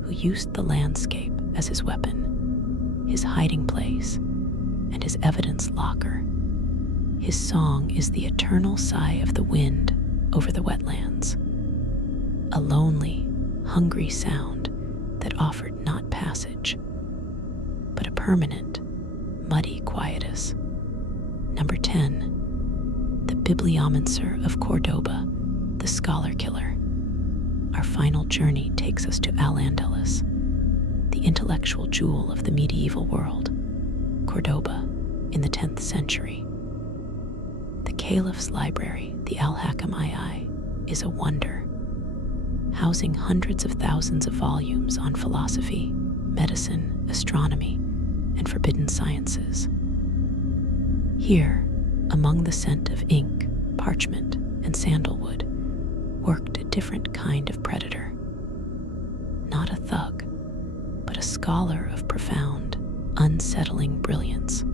who used the landscape as his weapon, his hiding place, and his evidence locker. His song is the eternal sigh of the wind over the wetlands, a lonely, hungry sound that offered not passage, but a permanent, muddy quietus. Number 10, the bibliomancer of Cordoba, the scholar killer. Our final journey takes us to Al-Andalus, the intellectual jewel of the medieval world, Cordoba, in the 10th century. The Caliph's library, the Al-Hakam II, is a wonder, housing hundreds of thousands of volumes on philosophy, medicine, astronomy, and forbidden sciences. Here, among the scent of ink, parchment, and sandalwood, worked a different kind of predator. Not a thug, but a scholar of profound, unsettling brilliance.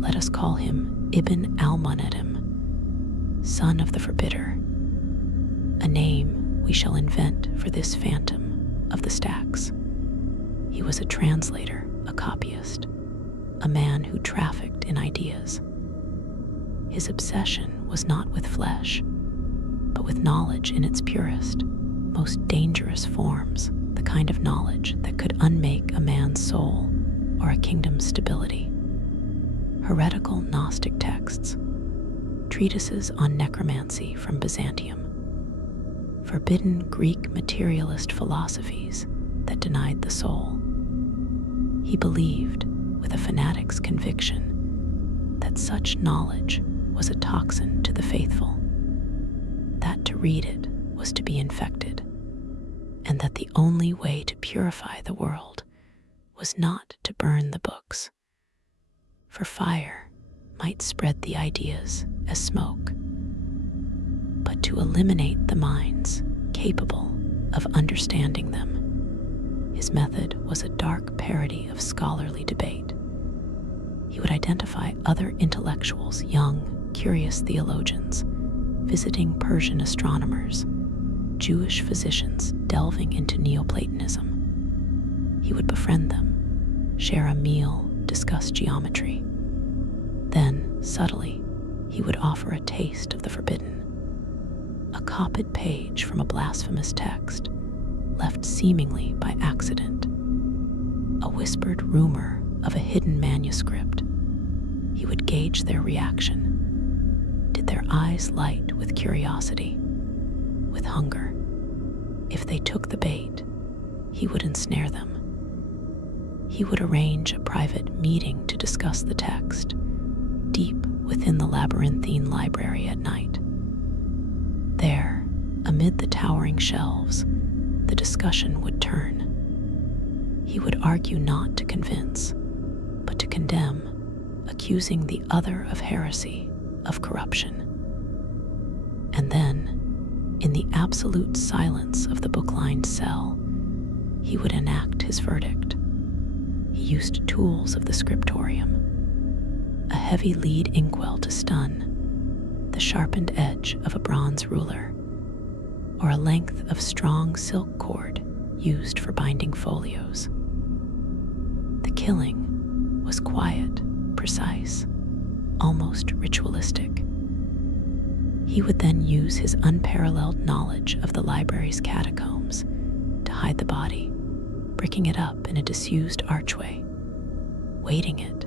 Let us call him Ibn al-Munadim, son of the Forbidder, a name we shall invent for this phantom of the stacks. He was a translator, a copyist, a man who trafficked in ideas. His obsession was not with flesh, but with knowledge in its purest, most dangerous forms, the kind of knowledge that could unmake a man's soul or a kingdom's stability. Heretical Gnostic texts, treatises on necromancy from Byzantium, forbidden Greek materialist philosophies that denied the soul. He believed, with a fanatic's conviction, that such knowledge was a toxin to the faithful, that to read it was to be infected, and that the only way to purify the world was not to burn the books, for fire might spread the ideas as smoke, but to eliminate the minds capable of understanding them. His method was a dark parody of scholarly debate. He would identify other intellectuals, young, curious theologians, visiting Persian astronomers, Jewish physicians delving into Neoplatonism. He would befriend them, share a meal, discuss geometry. Then, subtly, he would offer a taste of the forbidden, a copied page from a blasphemous text, left seemingly by accident, a whispered rumor of a hidden manuscript. He would gauge their reaction. Did their eyes light with curiosity, with hunger? If they took the bait, he would ensnare them. He would arrange a private meeting to discuss the text, deep within the labyrinthine library at night. There, amid the towering shelves, the discussion would turn. He would argue not to convince, but to condemn, accusing the other of heresy, of corruption. And then, in the absolute silence of the book-lined cell, he would enact his verdict. He used tools of the scriptorium, a heavy lead inkwell to stun, the sharpened edge of a bronze ruler, or a length of strong silk cord used for binding folios. The killing was quiet, precise, almost ritualistic. He would then use his unparalleled knowledge of the library's catacombs to hide the body, bricking it up in a disused archway, weighting it,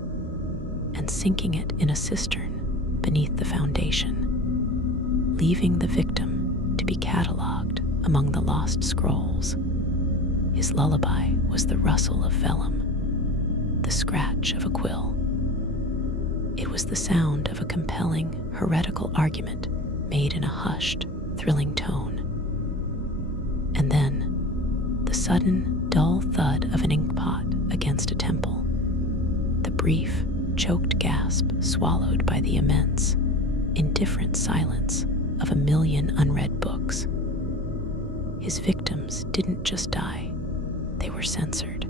and sinking it in a cistern beneath the foundation, leaving the victim to be catalogued among the lost scrolls. His lullaby was the rustle of vellum, the scratch of a quill. It was the sound of a compelling, heretical argument made in a hushed, thrilling tone. And then, the sudden, dull thud of an inkpot against a temple, the brief, choked gasp swallowed by the immense, indifferent silence of a million unread books. His victims didn't just die, they were censored,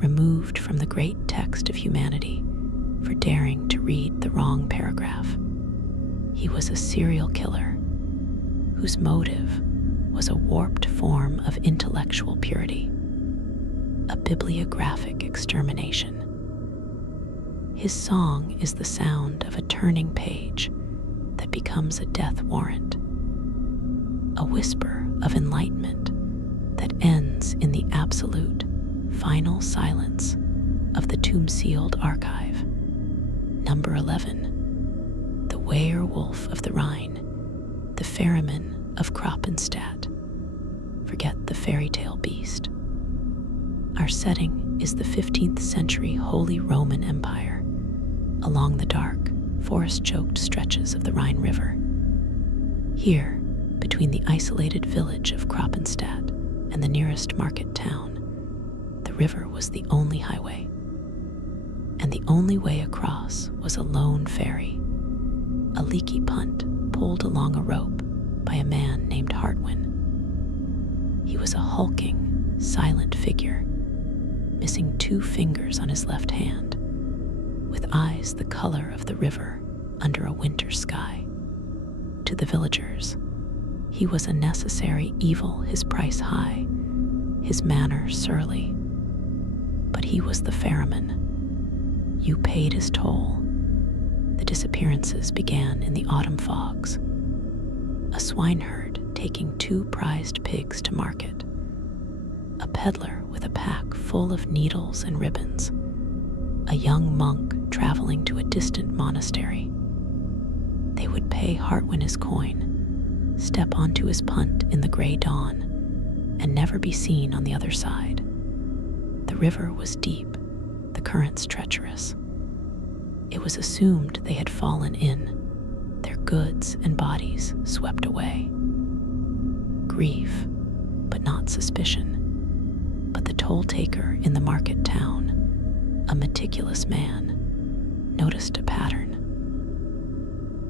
removed from the great text of humanity for daring to read the wrong paragraph. He was a serial killer whose motive was a warped form of intellectual purity, a bibliographic extermination. His song is the sound of a turning page that becomes a death warrant, a whisper of enlightenment that ends in the absolute, final silence of the tomb-sealed archive. Number 11, the werewolf of the Rhine, the ferryman of Kroppenstadt. Forget the fairy tale beast. Our setting is the 15th century Holy Roman Empire, along the dark, forest-choked stretches of the Rhine River. Here, between the isolated village of Kroppenstadt and the nearest market town, the river was the only highway, and the only way across was a lone ferry, a leaky punt pulled along a rope by a man named Hartwin. He was a hulking, silent figure, missing 2 fingers on his left hand, with eyes the color of the river under a winter sky. To the villagers, he was a necessary evil, his price high, his manner surly. But he was the ferryman. You paid his toll. The disappearances began in the autumn fogs. A swineherd taking 2 prized pigs to market. A peddler with a pack full of needles and ribbons. A young monk traveling to a distant monastery. They would pay Hartwin his coin, step onto his punt in the gray dawn, and never be seen on the other side. The river was deep, the currents treacherous. It was assumed they had fallen in, their goods and bodies swept away. Grief, but not suspicion. But the toll taker in the market town, a meticulous man, noticed a pattern.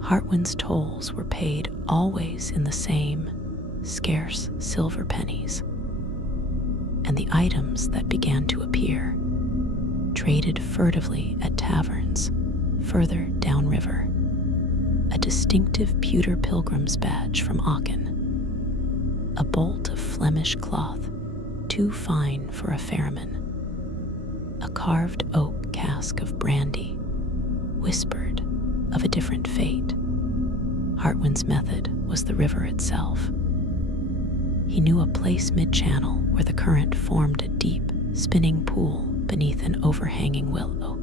Hartwin's tolls were paid always in the same scarce silver pennies, and the items that began to appear traded furtively at taverns further downriver. A distinctive pewter pilgrim's badge from Aachen, a bolt of Flemish cloth too fine for a ferryman, a carved oak cask of brandy, whispered of a different fate. Hartwin's method was the river itself. He knew a place mid-channel where the current formed a deep, spinning pool beneath an overhanging willow,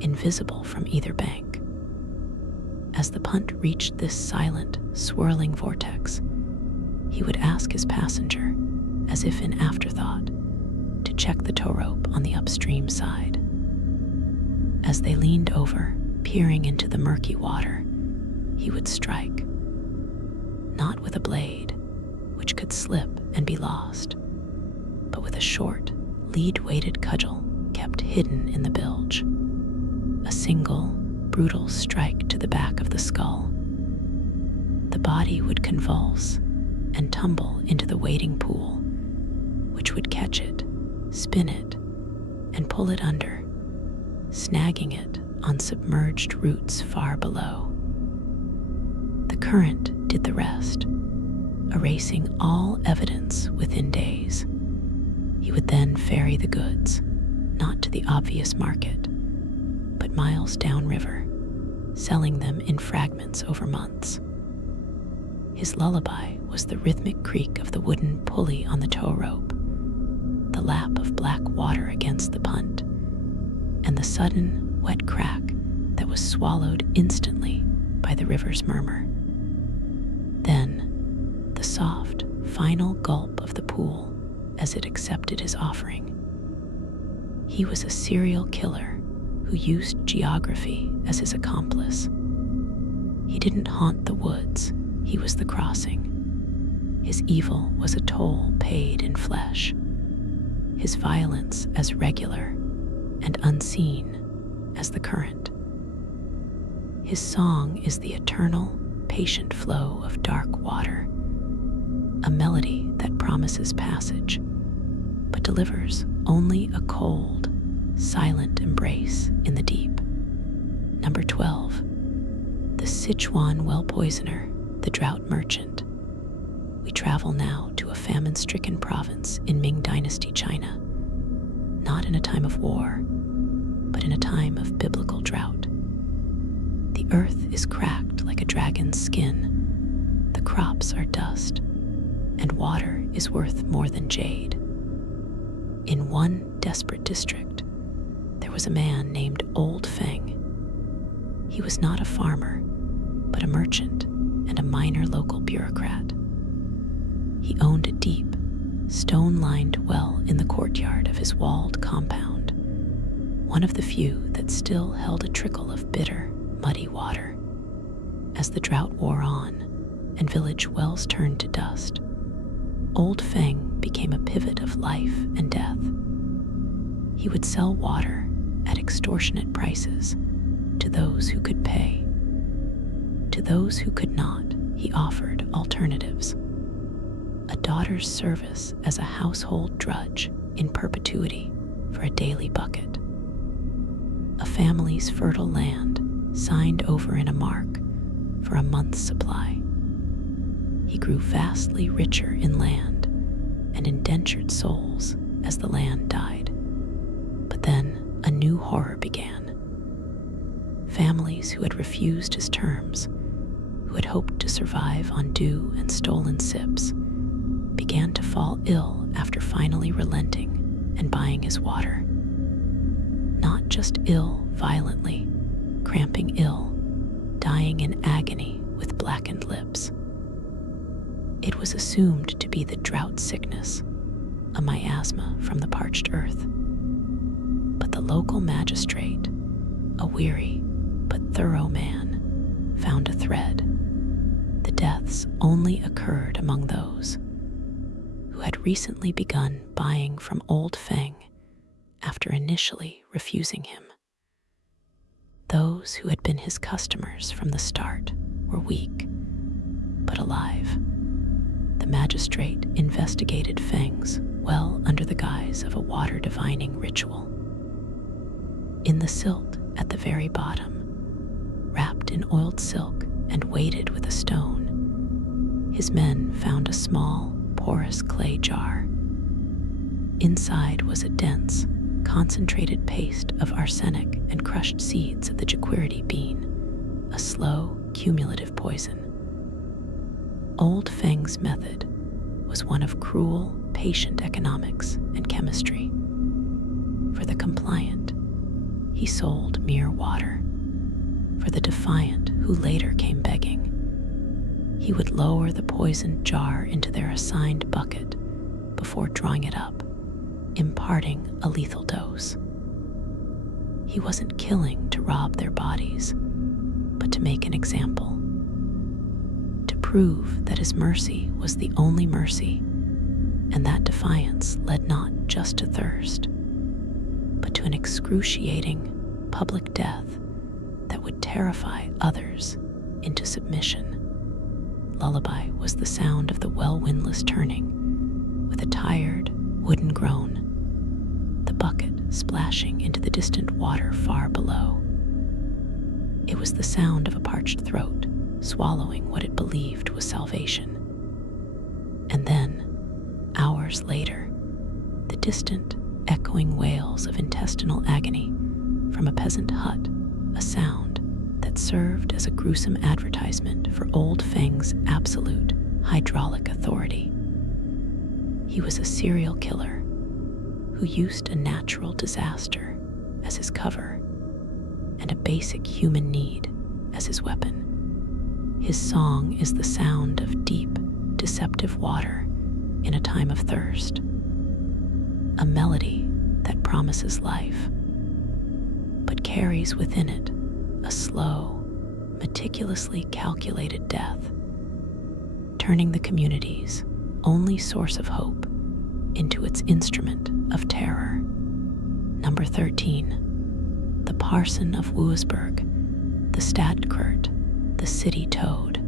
invisible from either bank. As the punt reached this silent, swirling vortex, he would ask his passenger, as if in afterthought, to check the tow rope on the upstream side. As they leaned over, peering into the murky water, he would strike, not with a blade, which could slip and be lost, but with a short, lead-weighted cudgel kept hidden in the bilge. A single, brutal strike to the back of the skull. The body would convulse and tumble into the waiting pool, which would catch it, spin it, and pull it under, snagging it on submerged roots far below. The current did the rest, erasing all evidence within days. He would then ferry the goods, not to the obvious market, but miles downriver, selling them in fragments over months. His lullaby was the rhythmic creak of the wooden pulley on the tow rope, the lap of black water against the punt, and the sudden, wet crack that was swallowed instantly by the river's murmur. Then, the soft, final gulp of the pool as it accepted his offering. He was a serial killer who used geography as his accomplice. He didn't haunt the woods, he was the crossing. His evil was a toll paid in flesh, his violence as regular and unseen as the current. His song is the eternal, patient flow of dark water, a melody that promises passage, but delivers only a cold, silent embrace in the deep. Number 12. The Sichuan well poisoner, the drought merchant. We travel now to a famine-stricken province in Ming Dynasty China, not in a time of war, but in a time of biblical drought. The earth is cracked like a dragon's skin, the crops are dust, and water is worth more than jade. In one desperate district, there was a man named Old Feng. He was not a farmer, but a merchant and a minor local bureaucrat. He owned a deep, stone-lined well in the courtyard of his walled compound, one of the few that still held a trickle of bitter, muddy water. As the drought wore on and village wells turned to dust, Old Feng became a pivot of life and death. He would sell water at extortionate prices to those who could pay. To those who could not, he offered alternatives. A daughter's service as a household drudge in perpetuity for a daily bucket. A family's fertile land signed over in a mark for a month's supply. He grew vastly richer in land and indentured souls as the land died. But then a new horror began. Families who had refused his terms, who had hoped to survive on dew and stolen sips, began to fall ill after finally relenting and buying his water. Not just ill violently, cramping ill, dying in agony with blackened lips. It was assumed to be the drought sickness, a miasma from the parched earth. But the local magistrate, a weary but thorough man, found a thread. The deaths only occurred among those who had recently begun buying from Old Feng after initially refusing him. Those who had been his customers from the start were weak, but alive. The magistrate investigated Feng's well under the guise of a water divining ritual. In the silt at the very bottom, wrapped in oiled silk and weighted with a stone, his men found a small, porous clay jar. Inside was a dense, concentrated paste of arsenic and crushed seeds of the jequirity bean, a slow, cumulative poison. Old Feng's method was one of cruel, patient economics and chemistry. For the compliant, he sold mere water. For the defiant who later came begging, he would lower the poisoned jar into their assigned bucket before drawing it up, imparting a lethal dose. He wasn't killing to rob their bodies, but to make an example. To prove that his mercy was the only mercy, and that defiance led not just to thirst, but to an excruciating public death that would terrify others into submission. Lullaby was the sound of the well-windlass turning, with a tired, wooden groan, the bucket splashing into the distant water far below. It was the sound of a parched throat swallowing what it believed was salvation. And then, hours later, the distant, echoing wails of intestinal agony from a peasant hut, a sound that served as a gruesome advertisement for Old Feng's absolute hydraulic authority. He was a serial killer who used a natural disaster as his cover and a basic human need as his weapon. His song is the sound of deep, deceptive water in a time of thirst, a melody that promises life, but carries within it a slow, meticulously calculated death, turning the community's only source of hope into its instrument of terror. Number 13, the Parson of Wuisburg, the Stadtkurt, the City Toad.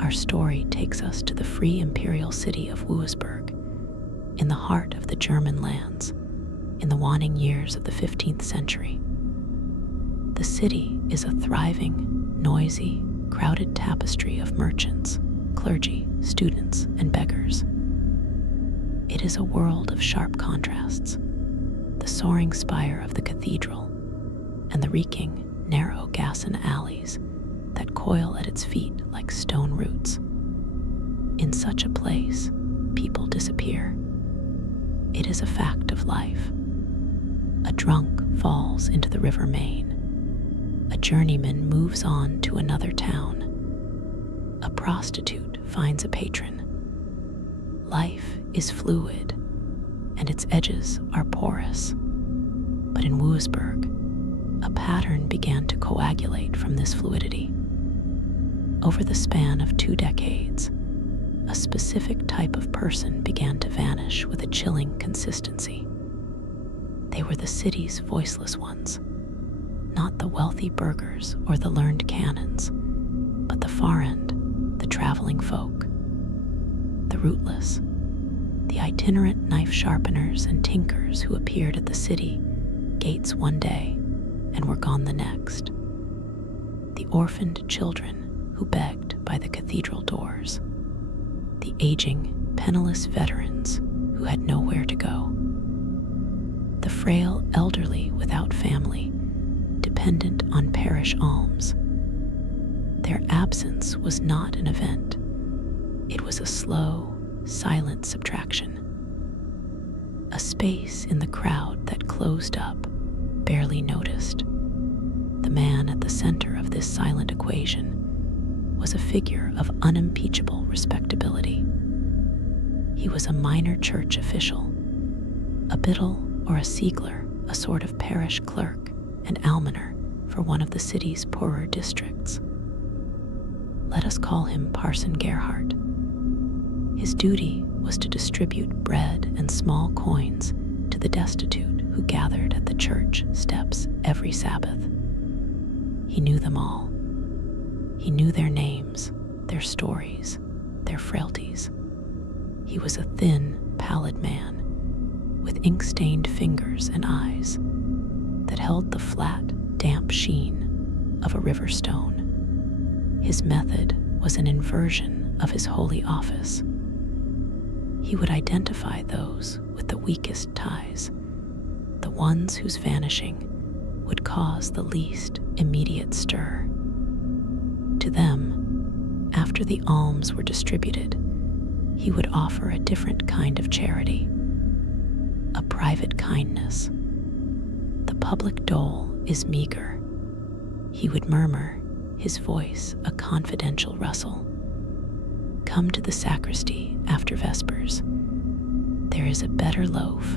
Our story takes us to the free imperial city of Wuisburg, in the heart of the German lands, in the waning years of the 15th century. The city is a thriving, noisy, crowded tapestry of merchants, clergy, students, and beggars. It is a world of sharp contrasts: the soaring spire of the cathedral and the reeking, narrow Gasson alleys that coil at its feet like stone roots. In such a place, people disappear. It is a fact of life. A drunk falls into the River Main. A journeyman moves on to another town. A prostitute finds a patron. Life is fluid, and its edges are porous. But in Wuisburg, a pattern began to coagulate from this fluidity. Over the span of 2 decades, a specific type of person began to vanish with a chilling consistency. They were the city's voiceless ones, not the wealthy burghers or the learned canons, but the far end, the traveling folk, the rootless, the itinerant knife sharpeners and tinkers who appeared at the city gates one day and were gone the next, the orphaned children who begged by the cathedral doors, the aging, penniless veterans who had nowhere to go, the frail elderly without family, dependent on parish alms. Their absence was not an event. It was a slow, silent subtraction. A space in the crowd that closed up, barely noticed. The man at the center of this silent equation was a figure of unimpeachable respectability. He was a minor church official, a biddle or a siegler, a sort of parish clerk and almoner for one of the city's poorer districts. Let us call him Parson Gerhardt. His duty was to distribute bread and small coins to the destitute who gathered at the church steps every Sabbath. He knew them all. He knew their names, their stories, their frailties. He was a thin, pallid man with ink-stained fingers and eyes that held the flat, damp sheen of a river stone. His method was an inversion of his holy office. He would identify those with the weakest ties, the ones whose vanishing would cause the least immediate stir. To them, after the alms were distributed, he would offer a different kind of charity, a private kindness. The public dole is meager, he would murmur, his voice a confidential rustle. Come to the sacristy after vespers. There is a better loaf,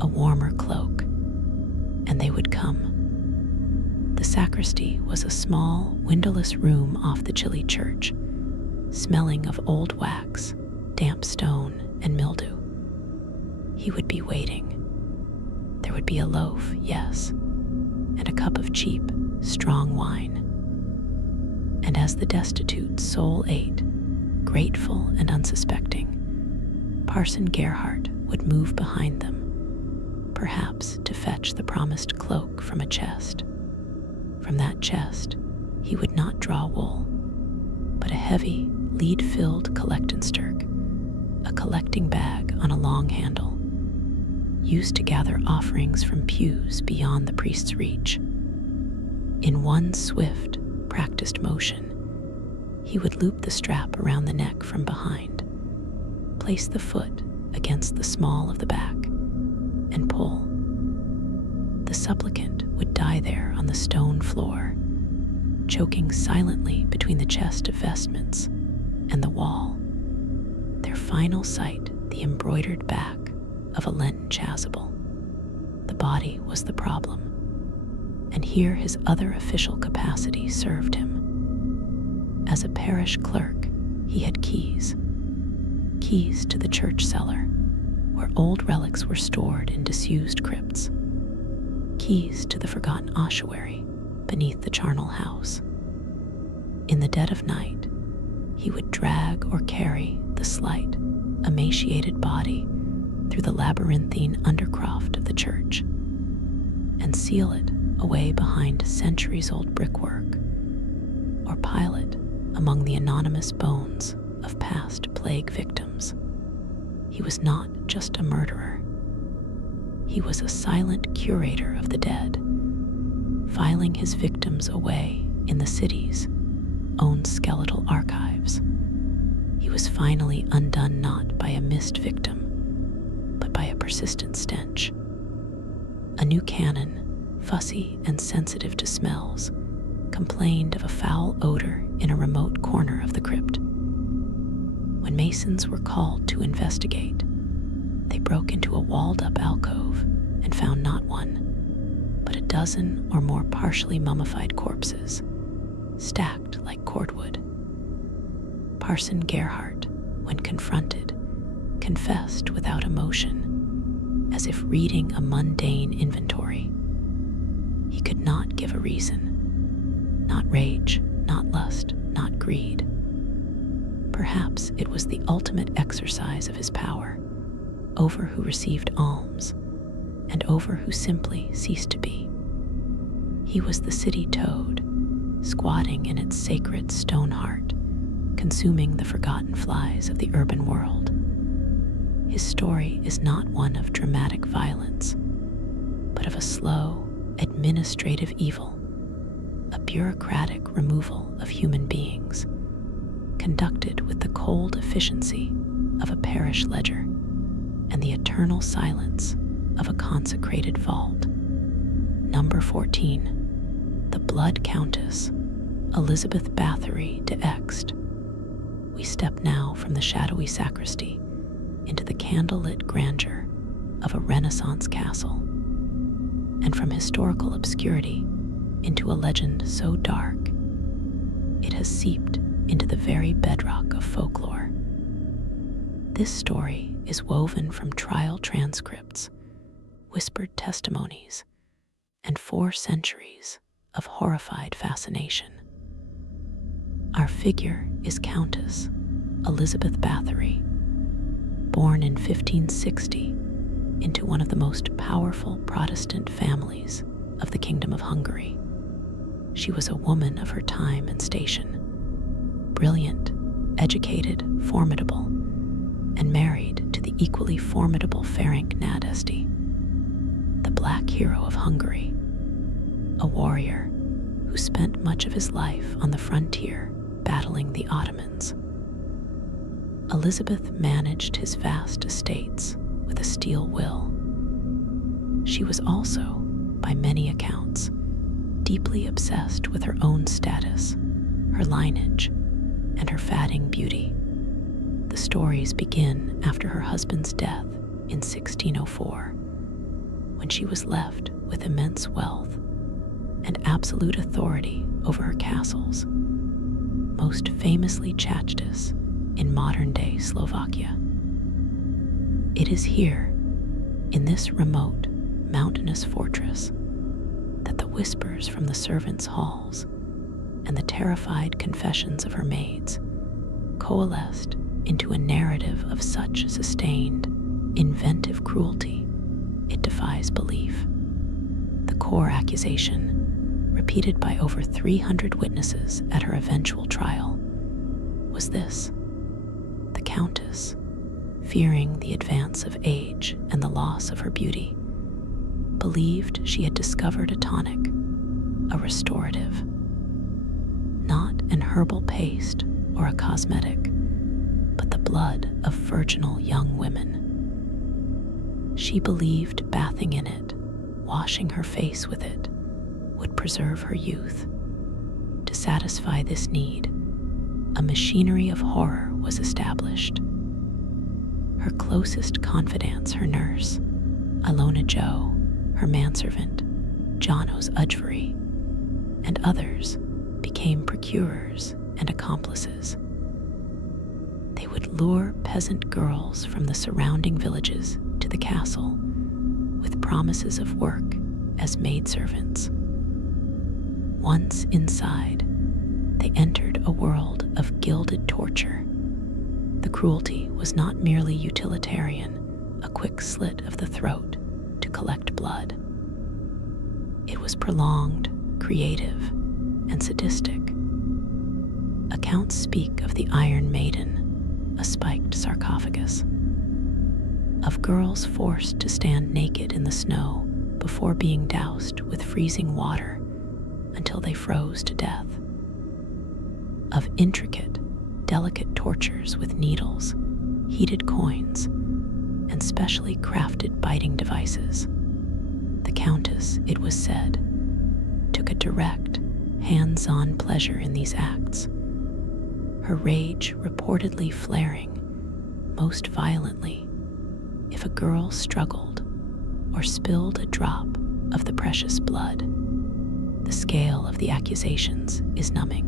a warmer cloak, and they would come. The sacristy was a small, windowless room off the chilly church, smelling of old wax, damp stone, and mildew. He would be waiting. There would be a loaf, yes, and a cup of cheap, strong wine. And as the destitute soul ate, grateful and unsuspecting, Parson Gerhardt would move behind them, perhaps to fetch the promised cloak from a chest. From that chest, he would not draw wool, but a heavy, lead-filled collectansterk, a collecting bag on a long handle, used to gather offerings from pews beyond the priest's reach. In one swift, practiced motion, he would loop the strap around the neck from behind, place the foot against the small of the back, and pull. The supplicant would die there on the stone floor, choking silently between the chest of vestments and the wall, their final sight the embroidered back of a Lenten chasuble. The body was the problem, and here his other official capacity served him. As a parish clerk, he had keys to the church cellar, where old relics were stored in disused crypts, keys to the forgotten ossuary beneath the charnel house. In the dead of night, he would drag or carry the slight, emaciated body through the labyrinthine undercroft of the church and seal it away behind centuries-old brickwork, or pile it among the anonymous bones of past plague victims. He was not just a murderer. He was a silent curator of the dead, filing his victims away in the city's own skeletal archives. He was finally undone not by a missed victim, but by a persistent stench. A new canon, fussy and sensitive to smells, complained of a foul odor in a remote corner of the crypt. When masons were called to investigate, they broke into a walled-up alcove and found not one, but a dozen or more partially mummified corpses, stacked like cordwood. Parson Gerhardt, when confronted, confessed without emotion, as if reading a mundane inventory. He could not give a reason. Not rage, not lust, not greed. Perhaps it was the ultimate exercise of his power, over who received alms, and over who simply ceased to be. He was the city toad, squatting in its sacred stone heart, consuming the forgotten flies of the urban world. His story is not one of dramatic violence, but of a slow, administrative evil, a bureaucratic removal of human beings, conducted with the cold efficiency of a parish ledger and the eternal silence of a consecrated vault. Number 14, the Blood Countess, Elizabeth Bathory de Etched. We step now from the shadowy sacristy into the candlelit grandeur of a Renaissance castle, and from historical obscurity into a legend so dark it has seeped into the very bedrock of folklore. This story is woven from trial transcripts, whispered testimonies, and 4 centuries of horrified fascination. Our figure is Countess Elizabeth Bathory, born in 1560 into one of the most powerful Protestant families of the Kingdom of Hungary. She was a woman of her time and station, brilliant, educated, formidable, and married to the equally formidable Ferenc Nadesti, the Black Hero of Hungary, a warrior who spent much of his life on the frontier battling the Ottomans. Elizabeth managed his vast estates with a steel will. She was also, by many accounts, deeply obsessed with her own status, her lineage, and her fading beauty. The stories begin after her husband's death in 1604, when she was left with immense wealth and absolute authority over her castles, most famously Chachtas in modern-day Slovakia. It is here, in this remote, mountainous fortress, that the whispers from the servants' halls and the terrified confessions of her maids coalesced into a narrative of such sustained, inventive cruelty it defies belief. The core accusation, repeated by over 300 witnesses at her eventual trial, was this: the Countess, fearing the advance of age and the loss of her beauty, believed she had discovered a tonic, a restorative, not an herbal paste or a cosmetic, but the blood of virginal young women. She believed bathing in it, washing her face with it, would preserve her youth. To satisfy this need, a machinery of horror was established. Her closest confidants, her nurse, Ilona Joe, her manservant, Janos Ujvari, and others became procurers and accomplices. They would lure peasant girls from the surrounding villages to the castle with promises of work as maidservants. Once inside, they entered a world of gilded torture. The cruelty was not merely utilitarian, a quick slit of the throat to collect blood. It was prolonged, creative, and sadistic. Accounts speak of the Iron Maiden, a spiked sarcophagus, of girls forced to stand naked in the snow before being doused with freezing water until they froze to death, of intricate, delicate tortures with needles, heated coins, and specially crafted biting devices. The Countess, it was said, took a direct, hands-on pleasure in these acts, her rage reportedly flaring most violently if a girl struggled or spilled a drop of the precious blood. The scale of the accusations is numbing.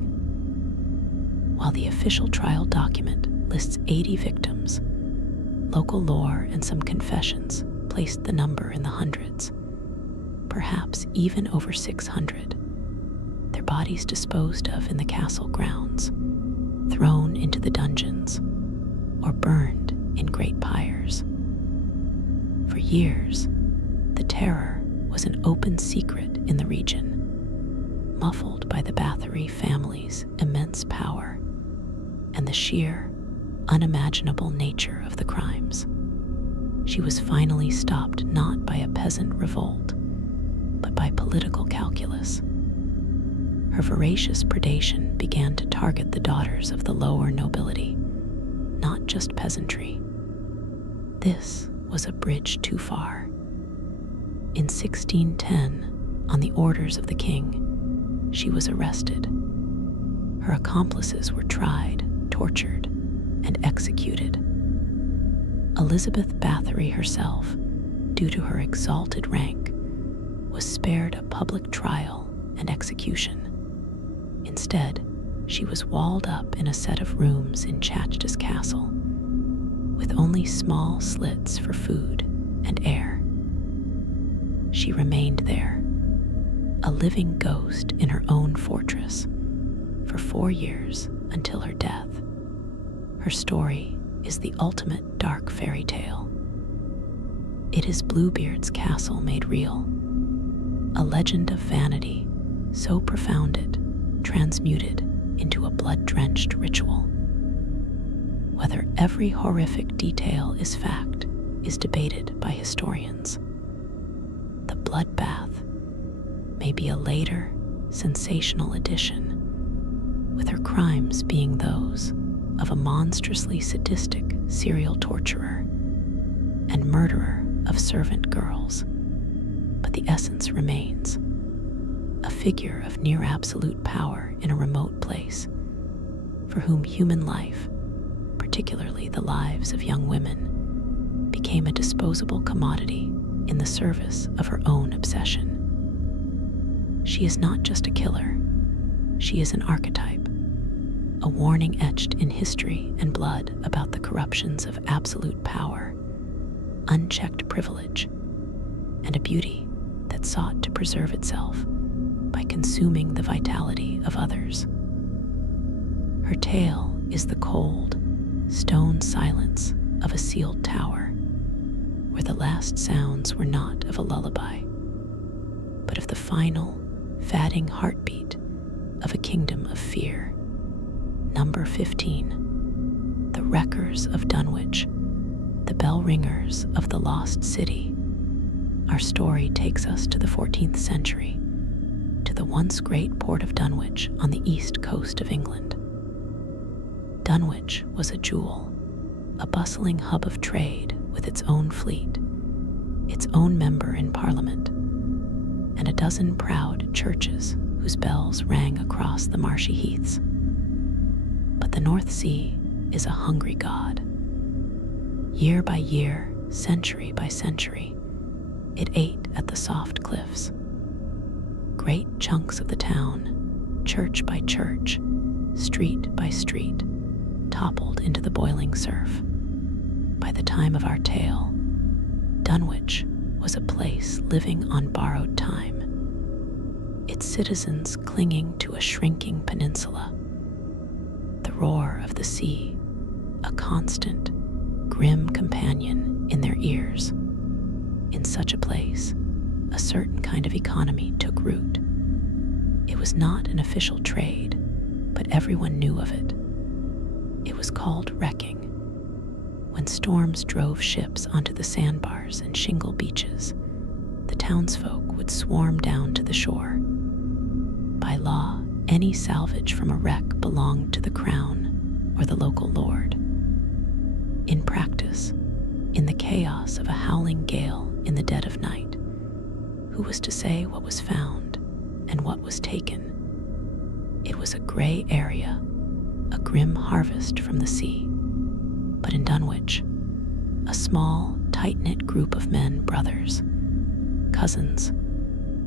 While the official trial document lists 80 victims, local lore and some confessions placed the number in the hundreds, perhaps even over 600. Their bodies disposed of in the castle grounds, thrown into the dungeons, or burned in great pyres. For years, the terror was an open secret in the region, muffled by the Bathory family's immense power and the sheer, unimaginable nature of the crimes. She was finally stopped not by a peasant revolt, but by political calculus. Her voracious predation began to target the daughters of the lower nobility, not just peasantry. This was a bridge too far. In 1610, on the orders of the king, she was arrested. Her accomplices were tried, tortured, and executed. Elizabeth Bathory herself, due to her exalted rank, was spared a public trial and execution. Instead, she was walled up in a set of rooms in Chachtas Castle, with only small slits for food and air. She remained there, a living ghost in her own fortress, for 4 years until her death. Her story is the ultimate dark fairy tale. It is Bluebeard's castle made real, a legend of vanity so profound it transmuted into a blood-drenched ritual. Whether every horrific detail is fact is debated by historians. The bloodbath may be a later, sensational addition, with her crimes being those of a monstrously sadistic serial torturer and murderer of servant girls. But the essence remains, a figure of near absolute power in a remote place, for whom human life, particularly the lives of young women, became a disposable commodity in the service of her own obsession. She is not just a killer, she is an archetype, a warning etched in history and blood about the corruptions of absolute power, unchecked privilege, and a beauty that sought to preserve itself by consuming the vitality of others. Her tale is the cold, stone silence of a sealed tower, where the last sounds were not of a lullaby, but of the final, fatting heartbeat of a kingdom of fear. Number 15, the wreckers of Dunwich, the bell ringers of the lost city. Our story takes us to the 14th century, to the once great port of Dunwich on the east coast of England. Dunwich was a jewel, a bustling hub of trade with its own fleet, its own member in Parliament, and a dozen proud churches whose bells rang across the marshy heaths. But the North Sea is a hungry god. Year by year, century by century, it ate at the soft cliffs. Great chunks of the town, church by church, street by street, toppled into the boiling surf. By the time of our tale, Dunwich was a place living on borrowed time, its citizens clinging to a shrinking peninsula. The roar of the sea, a constant, grim companion in their ears. In such a place, a certain kind of economy took root. It was not an official trade, but everyone knew of it. It was called wrecking. When storms drove ships onto the sandbars and shingle beaches, the townsfolk would swarm down to the shore. By law, any salvage from a wreck belonged to the crown or the local lord. In practice, in the chaos of a howling gale in the dead of night, who was to say what was found and what was taken? It was a gray area, a grim harvest from the sea. But in Dunwich, a small, tight-knit group of men, brothers, cousins,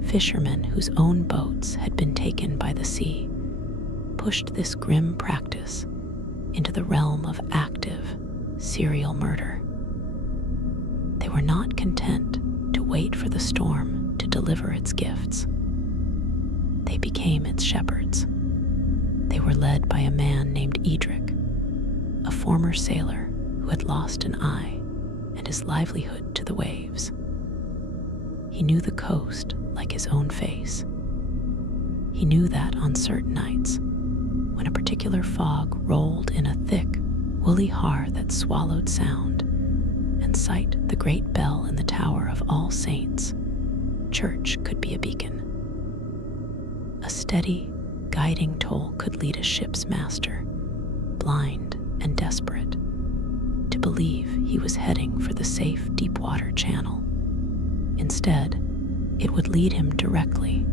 fishermen whose own boats had been taken by the sea, pushed this grim practice into the realm of active, serial murder. They were not content to wait for the storm to deliver its gifts. They became its shepherds. They were led by a man named Edric, a former sailor who had lost an eye and his livelihood to the waves. He knew the coast like his own face. He knew that on certain nights, when a particular fog rolled in a thick, woolly haar that swallowed sound, and sight the great bell in the tower of All Saints, church could be a beacon. A steady, guiding toll could lead a ship's master, blind and desperate, to believe he was heading for the safe Deepwater Channel. Instead, it would lead him directly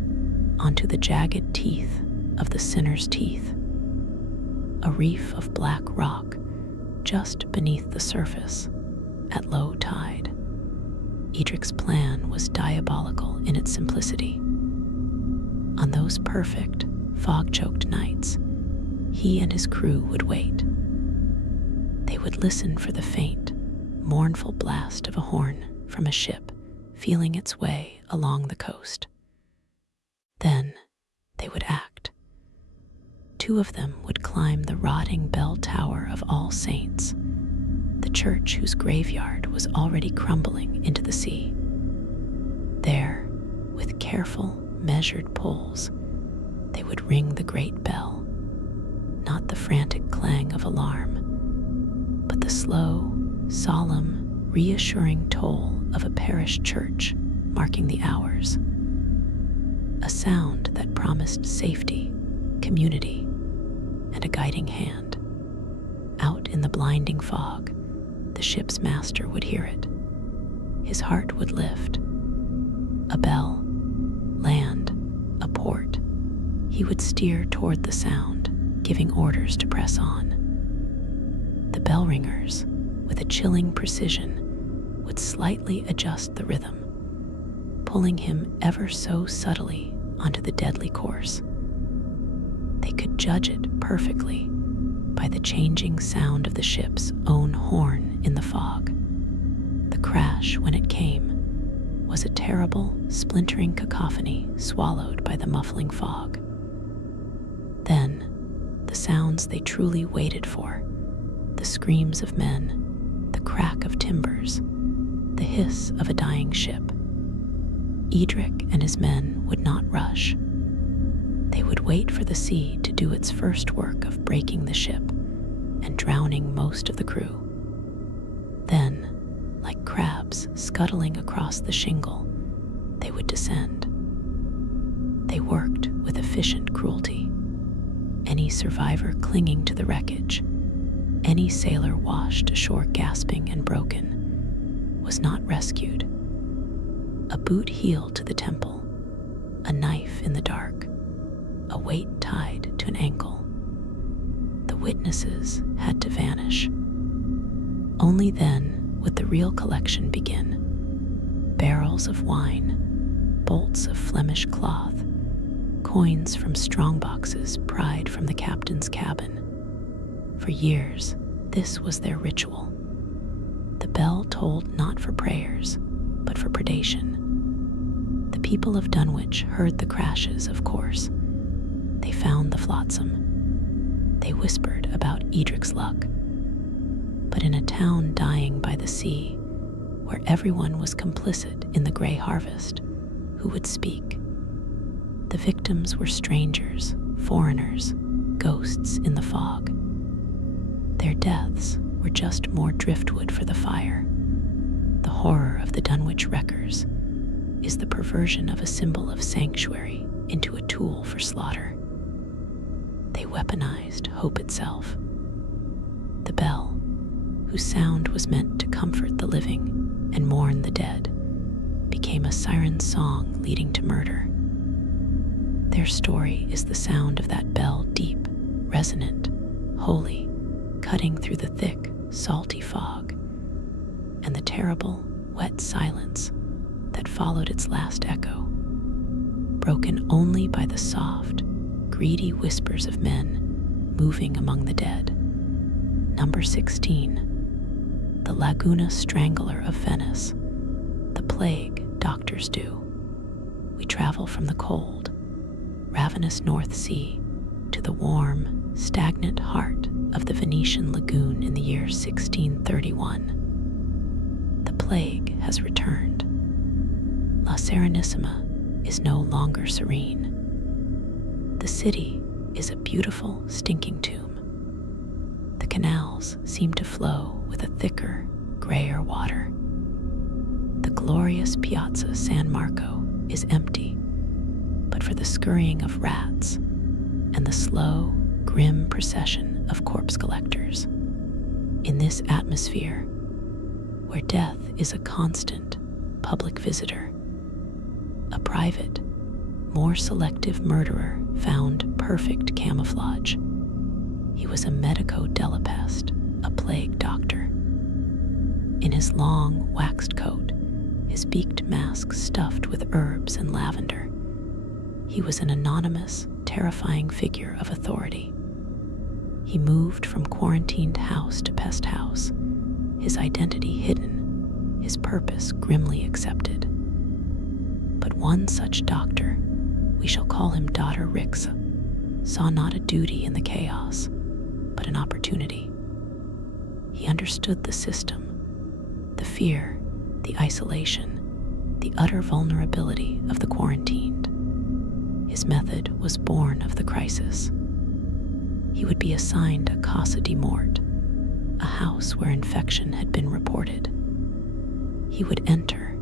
onto the jagged teeth of the Sinner's Teeth, a reef of black rock just beneath the surface at low tide. Edric's plan was diabolical in its simplicity. On those perfect, fog-choked nights, he and his crew would wait. They would listen for the faint, mournful blast of a horn from a ship feeling its way along the coast. Then they would act. 2 of them would climb the rotting bell tower of All Saints, the church whose graveyard was already crumbling into the sea. There, with careful, measured pulls, they would ring the great bell, not the frantic clang of alarm, but the slow, solemn, reassuring toll of a parish church marking the hours. A sound that promised safety, community, and a guiding hand. Out in the blinding fog, the ship's master would hear it. His heart would lift. A bell, land, a port. He would steer toward the sound, giving orders to press on. The bell ringers, with a chilling precision, would slightly adjust the rhythm, pulling him ever so subtly onto the deadly course. They could judge it perfectly by the changing sound of the ship's own horn in the fog. The crash, when it came, was a terrible, splintering cacophony swallowed by the muffling fog. Then, the sounds they truly waited for, the screams of men, the crack of timbers, the hiss of a dying ship. Edric and his men would not rush. They would wait for the sea to do its first work of breaking the ship and drowning most of the crew. Then, like crabs scuttling across the shingle, they would descend. They worked with efficient cruelty. Any survivor clinging to the wreckage, any sailor washed ashore gasping and broken, was not rescued. A boot heel to the temple, a knife in the dark, a weight tied to an ankle. The witnesses had to vanish. Only then would the real collection begin. Barrels of wine, bolts of Flemish cloth, coins from strongboxes pried from the captain's cabin. For years, this was their ritual. The bell tolled not for prayers, but for predation. The people of Dunwich heard the crashes, of course. They found the flotsam. They whispered about Edric's luck. But in a town dying by the sea, where everyone was complicit in the grey harvest, who would speak? The victims were strangers, foreigners, ghosts in the fog. Their deaths were just more driftwood for the fire. The horror of the Dunwich wreckers is the perversion of a symbol of sanctuary into a tool for slaughter. They weaponized hope itself. The bell, whose sound was meant to comfort the living and mourn the dead, became a siren song leading to murder. Their story is the sound of that bell, deep, resonant, holy, cutting through the thick, salty fog, and the terrible, wet silence that followed its last echo, broken only by the soft, greedy whispers of men moving among the dead. Number 16, the Laguna Strangler of Venice, the plague doctors do. We travel from the cold, ravenous North Sea to the warm, stagnant heart of the Venetian lagoon in the year 1631. The plague has returned. La Serenissima is no longer serene. The city is a beautiful, stinking tomb. The canals seem to flow with a thicker, grayer water. The glorious Piazza San Marco is empty, but for the scurrying of rats and the slow, grim procession of corpse collectors. In this atmosphere, where death is a constant public visitor, a private, more selective murderer found perfect camouflage. He was a medico della peste, a plague doctor. In his long, waxed coat, his beaked mask stuffed with herbs and lavender, he was an anonymous, terrifying figure of authority. He moved from quarantined house to pest house, his identity hidden, his purpose grimly accepted. But one such doctor, we shall call him Dr. Rix, saw not a duty in the chaos, but an opportunity. He understood the system, the fear, the isolation, the utter vulnerability of the quarantined. His method was born of the crisis. He would be assigned a Casa de Mort, a house where infection had been reported. He would enter,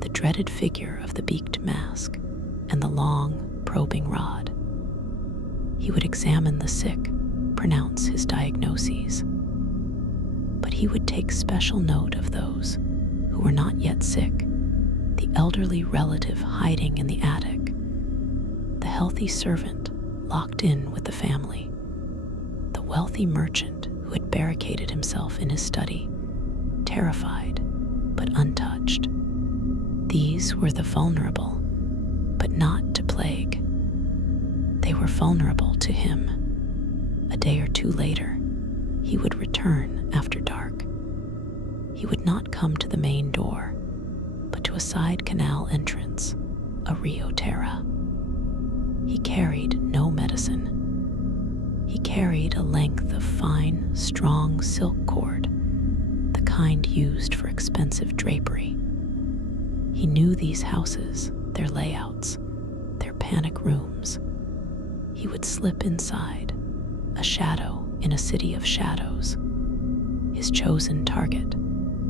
the dreaded figure of the beaked mask and the long, probing rod. He would examine the sick, pronounce his diagnoses. But he would take special note of those who were not yet sick, the elderly relative hiding in the attic, the healthy servant locked in with the family, the wealthy merchant who had barricaded himself in his study, terrified but untouched. These were the vulnerable, but not to plague. They were vulnerable to him. A day or two later, he would return after dark. He would not come to the main door, but to a side canal entrance, a Rio Terra. He carried no medicine. He carried a length of fine, strong silk cord, the kind used for expensive drapery. He knew these houses, their layouts, their panic rooms. He would slip inside, a shadow in a city of shadows. His chosen target,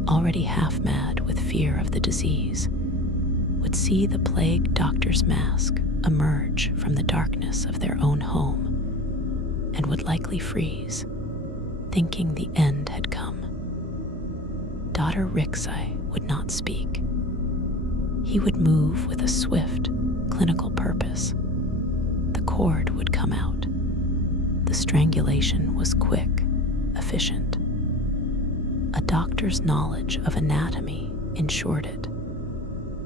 already half mad with fear of the disease, would see the plague doctor's mask emerge from the darkness of their own home and would likely freeze, thinking the end had come. Dr. Rixai would not speak. He would move with a swift, clinical purpose. The cord would come out. The strangulation was quick, efficient. A doctor's knowledge of anatomy ensured it.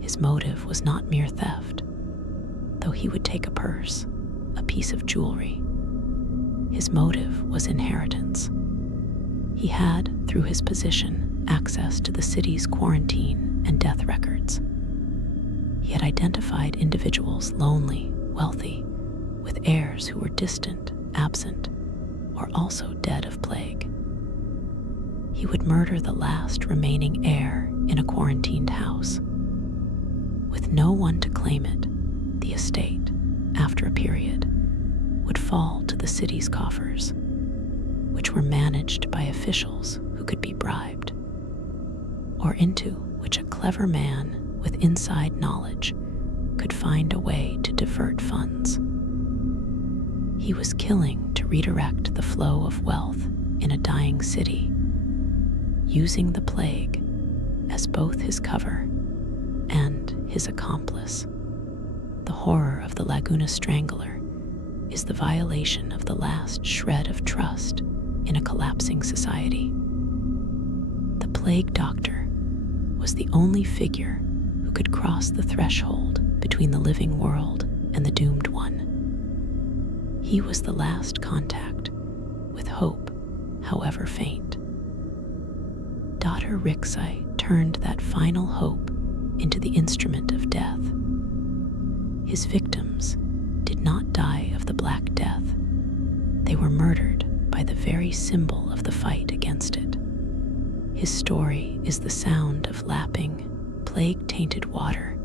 His motive was not mere theft, though he would take a purse, a piece of jewelry. His motive was inheritance. He had, through his position, access to the city's quarantine and death records. He had identified individuals lonely, wealthy, with heirs who were distant, absent, or also dead of plague. He would murder the last remaining heir in a quarantined house. With no one to claim it, the estate, after a period, would fall to the city's coffers, which were managed by officials who could be bribed, or into which a clever man with inside knowledge could find a way to divert funds. He was killing to redirect the flow of wealth in a dying city, using the plague as both his cover and his accomplice. The horror of the Laguna Strangler is the violation of the last shred of trust in a collapsing society. The plague doctor was the only figure who could cross the threshold between the living world and the doomed one. He was the last contact with hope, however faint. Dr. Rixai turned that final hope into the instrument of death. His victims did not die of the Black Death. They were murdered by the very symbol of the fight against it. His story is the sound of lapping, plague-tainted water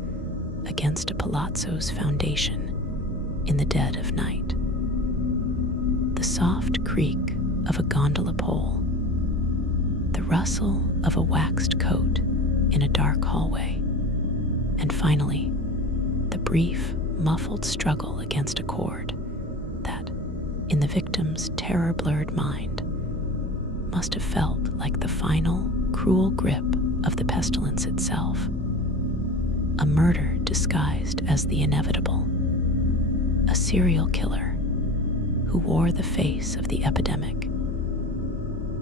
against a palazzo's foundation in the dead of night. The soft creak of a gondola pole, the rustle of a waxed coat in a dark hallway, and finally, the brief, muffled struggle against a cord that, in the victim's terror-blurred mind, must have felt like the final, cruel grip of the pestilence itself. A murder disguised as the inevitable. A serial killer who wore the face of the epidemic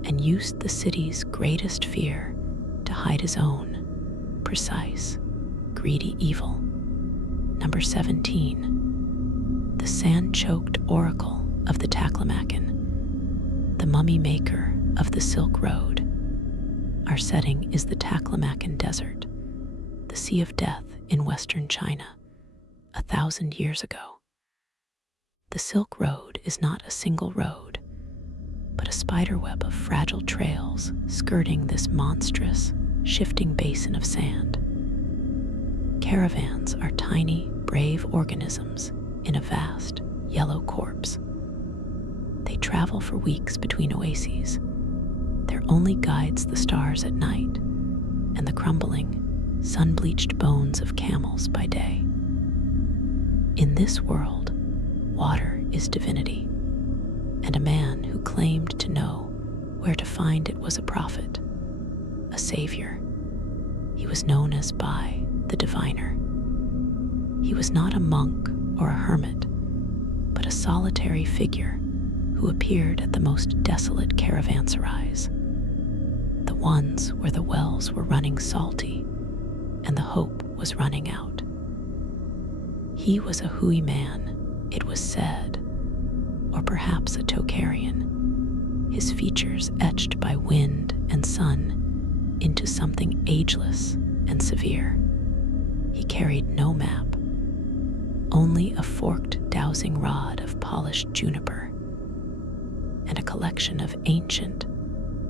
and used the city's greatest fear to hide his own precise, greedy evil. Number 17, the sand-choked oracle of the Taklamakan, the mummy maker of the Silk Road. Our setting is the Taklamakan Desert, the Sea of Death in western China, 1,000 years ago. The Silk Road is not a single road, but a spiderweb of fragile trails skirting this monstrous, shifting basin of sand. Caravans are tiny, brave organisms in a vast, yellow corpse. They travel for weeks between oases. Their only guides the stars at night and the crumbling, sun-bleached bones of camels by day. In this world, water is divinity, and a man who claimed to know where to find it was a prophet, a savior. He was known as Bai, the diviner. He was not a monk or a hermit, but a solitary figure who appeared at the most desolate caravanserais, the ones where the wells were running salty and the hope was running out. He was a Hui man, it was said, or perhaps a Tocharian, his features etched by wind and sun into something ageless and severe. He carried no map, only a forked dowsing rod of polished juniper and a collection of ancient,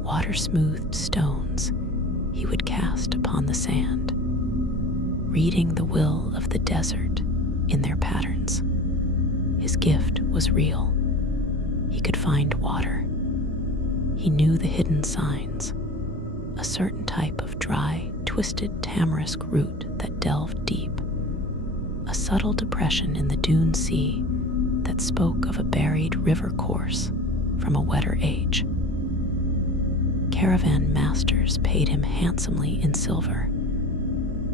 water-smoothed stones he would cast upon the sand, reading the will of the desert in their patterns. His gift was real. He could find water. He knew the hidden signs, a certain type of dry, twisted tamarisk root that delved deep, a subtle depression in the dune sea that spoke of a buried river course from a wetter age. Caravan masters paid him handsomely in silver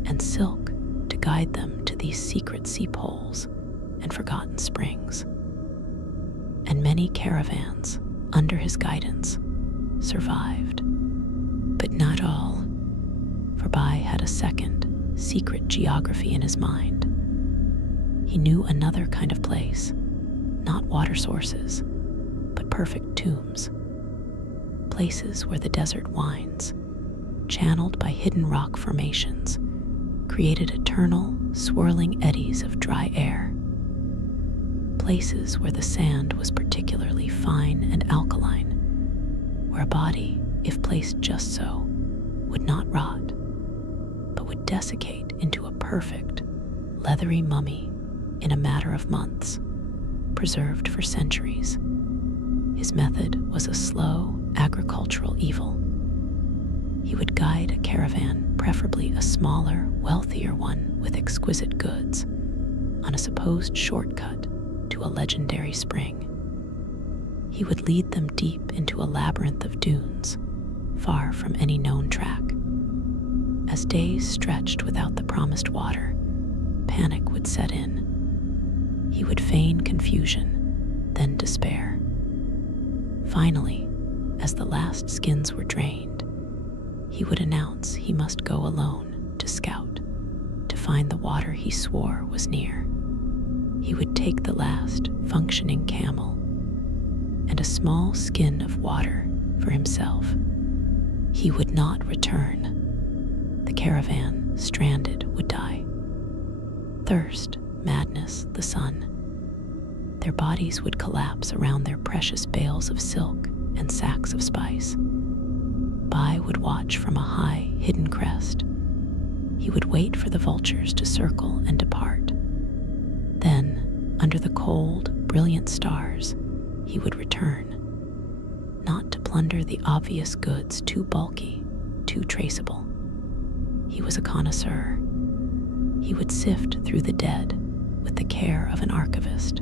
and silk to guide them to these secret seep holes and forgotten springs. And many caravans, under his guidance, survived. But not all, for Bai had a second, secret geography in his mind. He knew another kind of place, not water sources, but perfect tombs. Places where the desert winds, channeled by hidden rock formations, created eternal, swirling eddies of dry air. Places where the sand was particularly fine and alkaline, where a body, if placed just so, would not rot, but would desiccate into a perfect, leathery mummy in a matter of months, preserved for centuries. His method was a slow, agricultural evil. He would guide a caravan, preferably a smaller, wealthier one with exquisite goods, on a supposed shortcut to a legendary spring. He would lead them deep into a labyrinth of dunes, far from any known track. As days stretched without the promised water, panic would set in. He would feign confusion, then despair. Finally, as the last skins were drained, he would announce he must go alone to scout, to find the water he swore was near. He would take the last functioning camel and a small skin of water for himself. He would not return. The caravan, stranded, would die. Thirst, madness, the sun. Their bodies would collapse around their precious bales of silk and sacks of spice. Bai would watch from a high, hidden crest. He would wait for the vultures to circle and depart. Then, under the cold, brilliant stars, he would return, not to plunder the obvious goods too bulky, too traceable. He was a connoisseur. He would sift through the dead with the care of an archivist.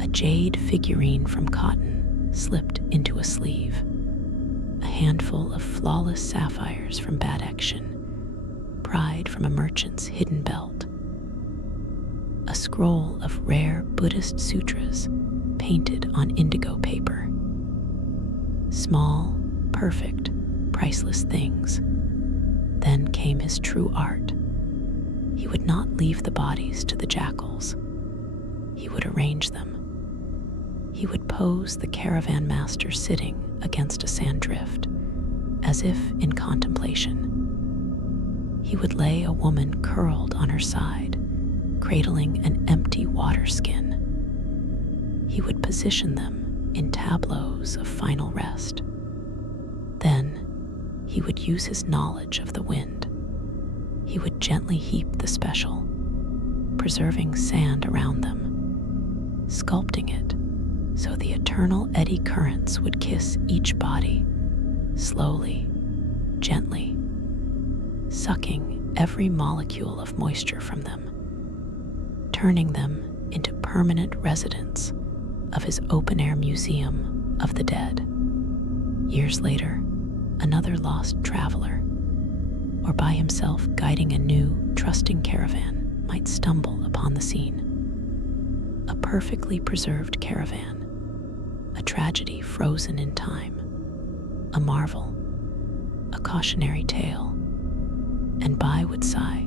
A jade figurine from cotton slipped into a sleeve. A handful of flawless sapphires from bad action, pried from a merchant's hidden belt. A scroll of rare Buddhist sutras painted on indigo paper. Small, perfect, priceless things. Then came his true art. He would not leave the bodies to the jackals. He would arrange them. He would pose the caravan master sitting against a sand drift, as if in contemplation. He would lay a woman curled on her side, cradling an empty water skin. He would position them in tableaus of final rest. Then he would use his knowledge of the wind. He would gently heap the special, preserving sand around them, sculpting it so the eternal eddy currents would kiss each body, slowly, gently, sucking every molecule of moisture from them, turning them into permanent residents of his open-air museum of the dead. Years later, another lost traveler, or by himself guiding a new, trusting caravan, might stumble upon the scene. A perfectly preserved caravan, a tragedy frozen in time, a marvel, a cautionary tale, and Bai would sigh,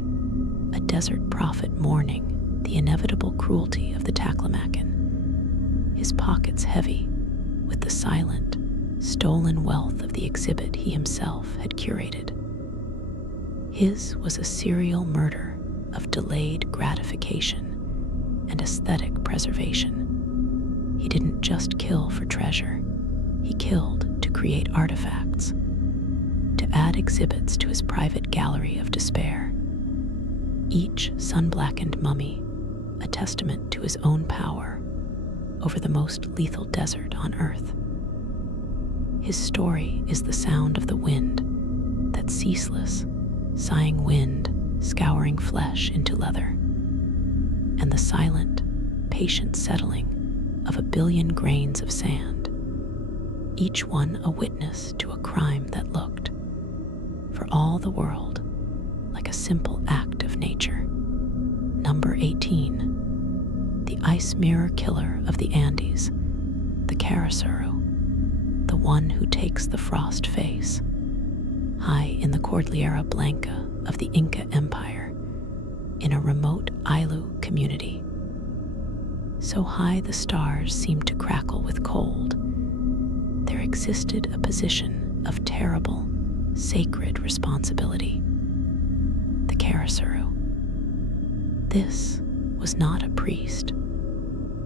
a desert prophet mourning the inevitable cruelty of the Taklamakan, his pockets heavy with the silent, stolen wealth of the exhibit he himself had curated. His was a serial murder of delayed gratification and aesthetic preservation. He didn't just kill for treasure, he killed to create artifacts, to add exhibits to his private gallery of despair. Each sun-blackened mummy, a testament to his own power over the most lethal desert on Earth. His story is the sound of the wind, that ceaseless, sighing wind scouring flesh into leather, and the silent, patient settling of 1 billion grains of sand, each one a witness to a crime that looked, for all the world, like a simple act of nature. Number 18, the ice mirror killer of the Andes, the Carasuru, the one who takes the frost face, high in the Cordillera Blanca of the Inca Empire, in a remote Ailu community. So high the stars seemed to crackle with cold, there existed a position of terrible, sacred responsibility. The Carasuru. This was not a priest,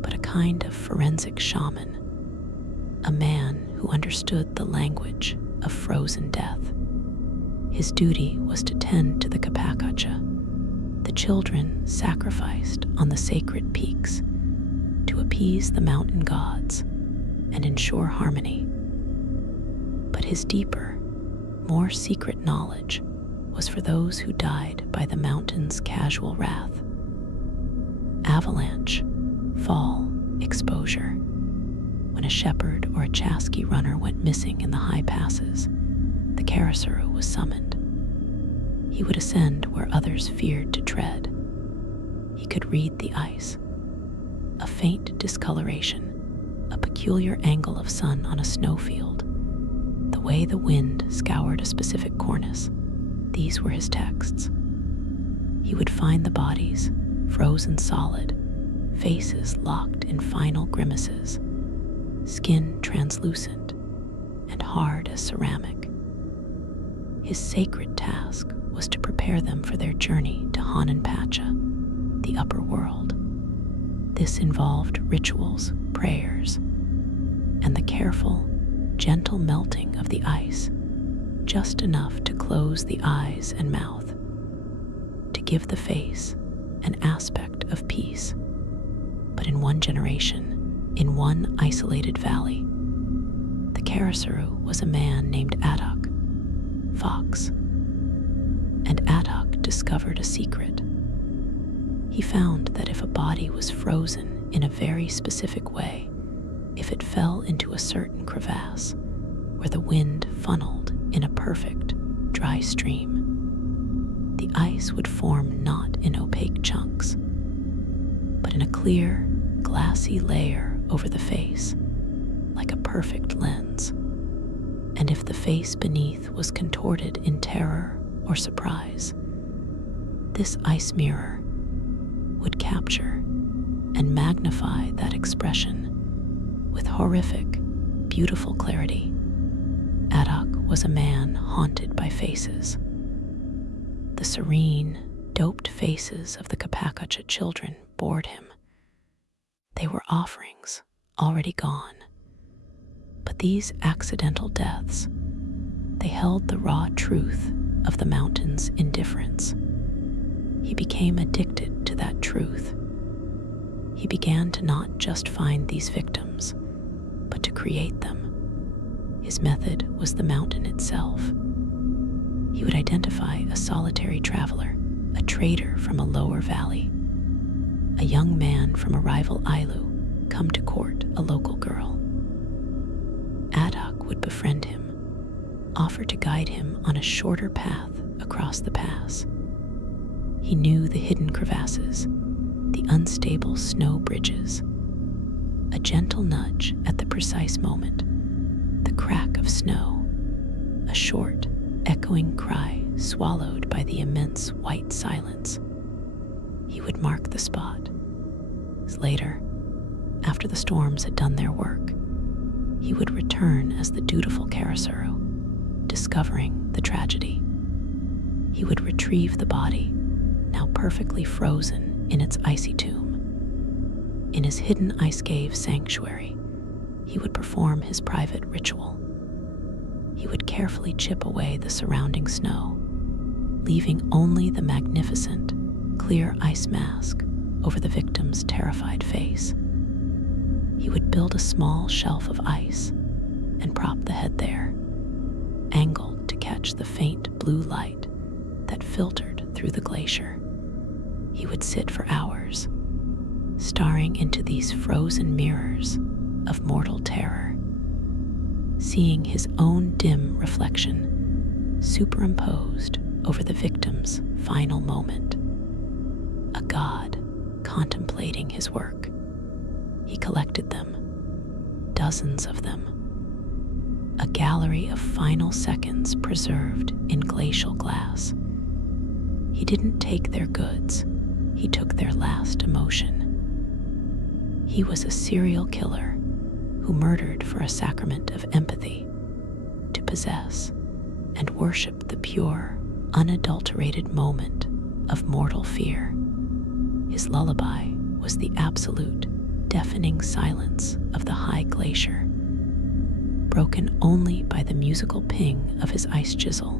but a kind of forensic shaman, a man who understood the language of frozen death. His duty was to tend to the Kapakacha, the children sacrificed on the sacred peaks, to appease the mountain gods and ensure harmony. But his deeper, more secret knowledge was for those who died by the mountain's casual wrath. Avalanche, fall, exposure. When a shepherd or a chasqui runner went missing in the high passes, the Carasuru was summoned. He would ascend where others feared to tread. He could read the ice, a faint discoloration, a peculiar angle of sun on a snowfield, the way the wind scoured a specific cornice. These were his texts. He would find the bodies, frozen solid, faces locked in final grimaces, skin translucent and hard as ceramic. His sacred task was to prepare them for their journey to Hananpacha, the upper world. This involved rituals, prayers, and the careful, gentle melting of the ice, just enough to close the eyes and mouth, to give the face an aspect of peace. But in one generation, in one isolated valley, the Carasuru was a man named Adok, Fox, and Adok discovered a secret. He found that if a body was frozen in a very specific way, if it fell into a certain crevasse where the wind funneled in a perfect, dry stream, the ice would form not in opaque chunks, but in a clear, glassy layer over the face, like a perfect lens. And if the face beneath was contorted in terror or surprise, this ice mirror would capture and magnify that expression, with horrific, beautiful clarity. Adok was a man haunted by faces. The serene, doped faces of the Kapakacha children bored him. They were offerings, already gone. But these accidental deaths, they held the raw truth of the mountain's indifference. He became addicted to that truth. He began to not just find these victims, but to create them. His method was the mountain itself. He would identify a solitary traveler, a trader from a lower valley, a young man from a rival Ailu come to court a local girl. Adok would befriend him, offer to guide him on a shorter path across the pass. He knew the hidden crevasses, the unstable snow bridges. A gentle nudge at the precise moment, the crack of snow, a short, echoing cry swallowed by the immense white silence. He would mark the spot. Later, after the storms had done their work, he would return as the dutiful Karasuru, discovering the tragedy. He would retrieve the body, now perfectly frozen in its icy tomb. In his hidden ice cave sanctuary, he would perform his private ritual. He would carefully chip away the surrounding snow, leaving only the magnificent, clear ice mask over the victim's terrified face. He would build a small shelf of ice and prop the head there, angled to catch the faint blue light that filtered through the glacier. He would sit for hours, staring into these frozen mirrors of mortal terror, seeing his own dim reflection superimposed over the victim's final moment. A god contemplating his work. He collected them, dozens of them, a gallery of final seconds preserved in glacial glass. He didn't take their goods, he took their last emotion. He was a serial killer who murdered for a sacrament of empathy, to possess and worship the pure, unadulterated moment of mortal fear. His lullaby was the absolute, deafening silence of the high glacier, broken only by the musical ping of his ice chisel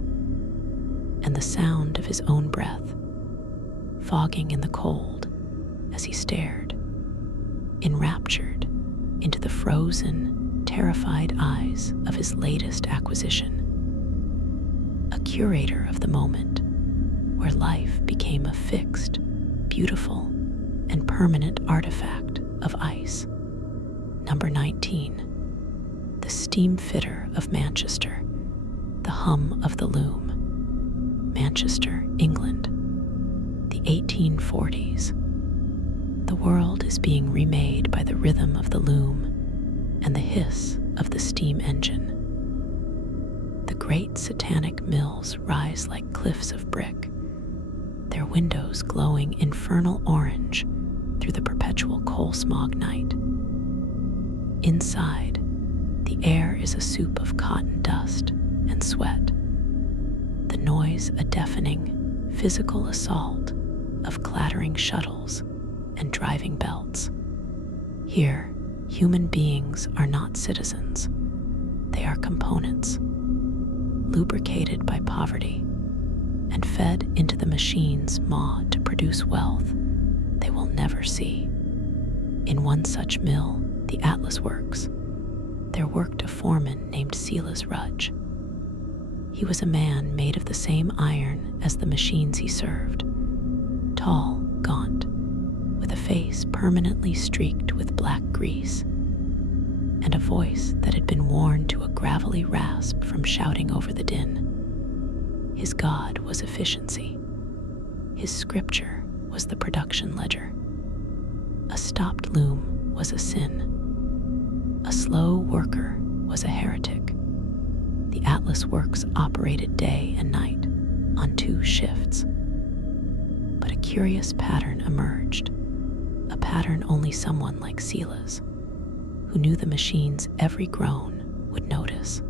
and the sound of his own breath, fogging in the cold as he stared, enraptured, into the frozen, terrified eyes of his latest acquisition. A curator of the moment, where life became a fixed, beautiful, and permanent artifact of ice. Number 19. The steam fitter of Manchester, the hum of the loom. Manchester, England. The 1840s. The world is being remade by the rhythm of the loom and the hiss of the steam engine. The great satanic mills rise like cliffs of brick, their windows glowing infernal orange through the perpetual coal smog night. Inside, the air is a soup of cotton dust and sweat, the noise a deafening, physical assault of clattering shuttles and driving belts. Here, human beings are not citizens. They are components, lubricated by poverty and fed into the machine's maw to produce wealth they will never see. In one such mill, the Atlas Works, there worked a foreman named Silas Rudge. He was a man made of the same iron as the machines he served, tall, gaunt, with a face permanently streaked with black grease, and a voice that had been worn to a gravelly rasp from shouting over the din. His god was efficiency. His scripture was the production ledger. A stopped loom was a sin. A slow worker was a heretic. The Atlas Works operated day and night on 2 shifts. But a curious pattern emerged, a pattern only someone like Silas, who knew the machine's every groan, would notice.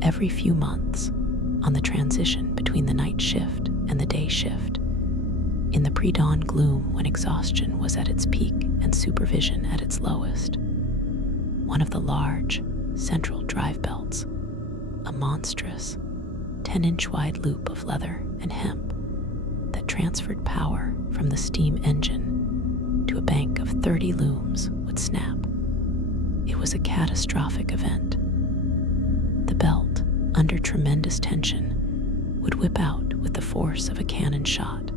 Every few months, on the transition between the night shift and the day shift, in the pre-dawn gloom when exhaustion was at its peak and supervision at its lowest, one of the large, central drive belts, a monstrous, 10-inch wide loop of leather and hemp that transferred power from the steam engine to a bank of 30 looms, would snap. It was a catastrophic event. The belt, under tremendous tension, would whip out with the force of a cannon shot,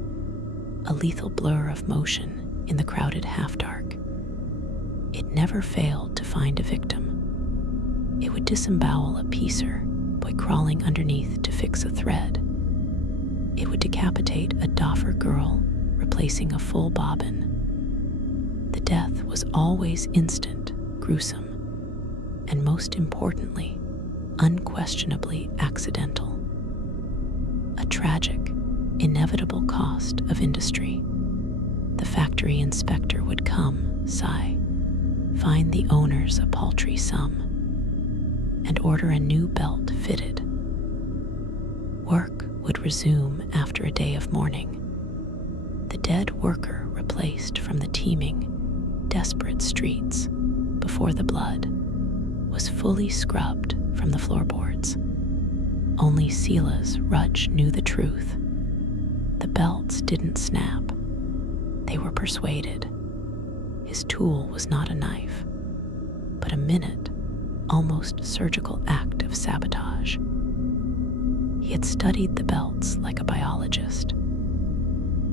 a lethal blur of motion in the crowded half-dark. It never failed to find a victim. It would disembowel a piecer by crawling underneath to fix a thread. It would decapitate a doffer girl, replacing a full bobbin. The death was always instant, gruesome, and most importantly, unquestionably accidental. A tragic, inevitable cost of industry. The factory inspector would come, sigh, fine the owners a paltry sum, and order a new belt fitted. Work would resume after a day of mourning. The dead worker replaced from the teeming, desperate streets before the blood was fully scrubbed from the floorboards. Only Sela's Rudge knew the truth. The belts didn't snap. They were persuaded. His tool was not a knife, but a minute, almost surgical act of sabotage. He had studied the belts like a biologist.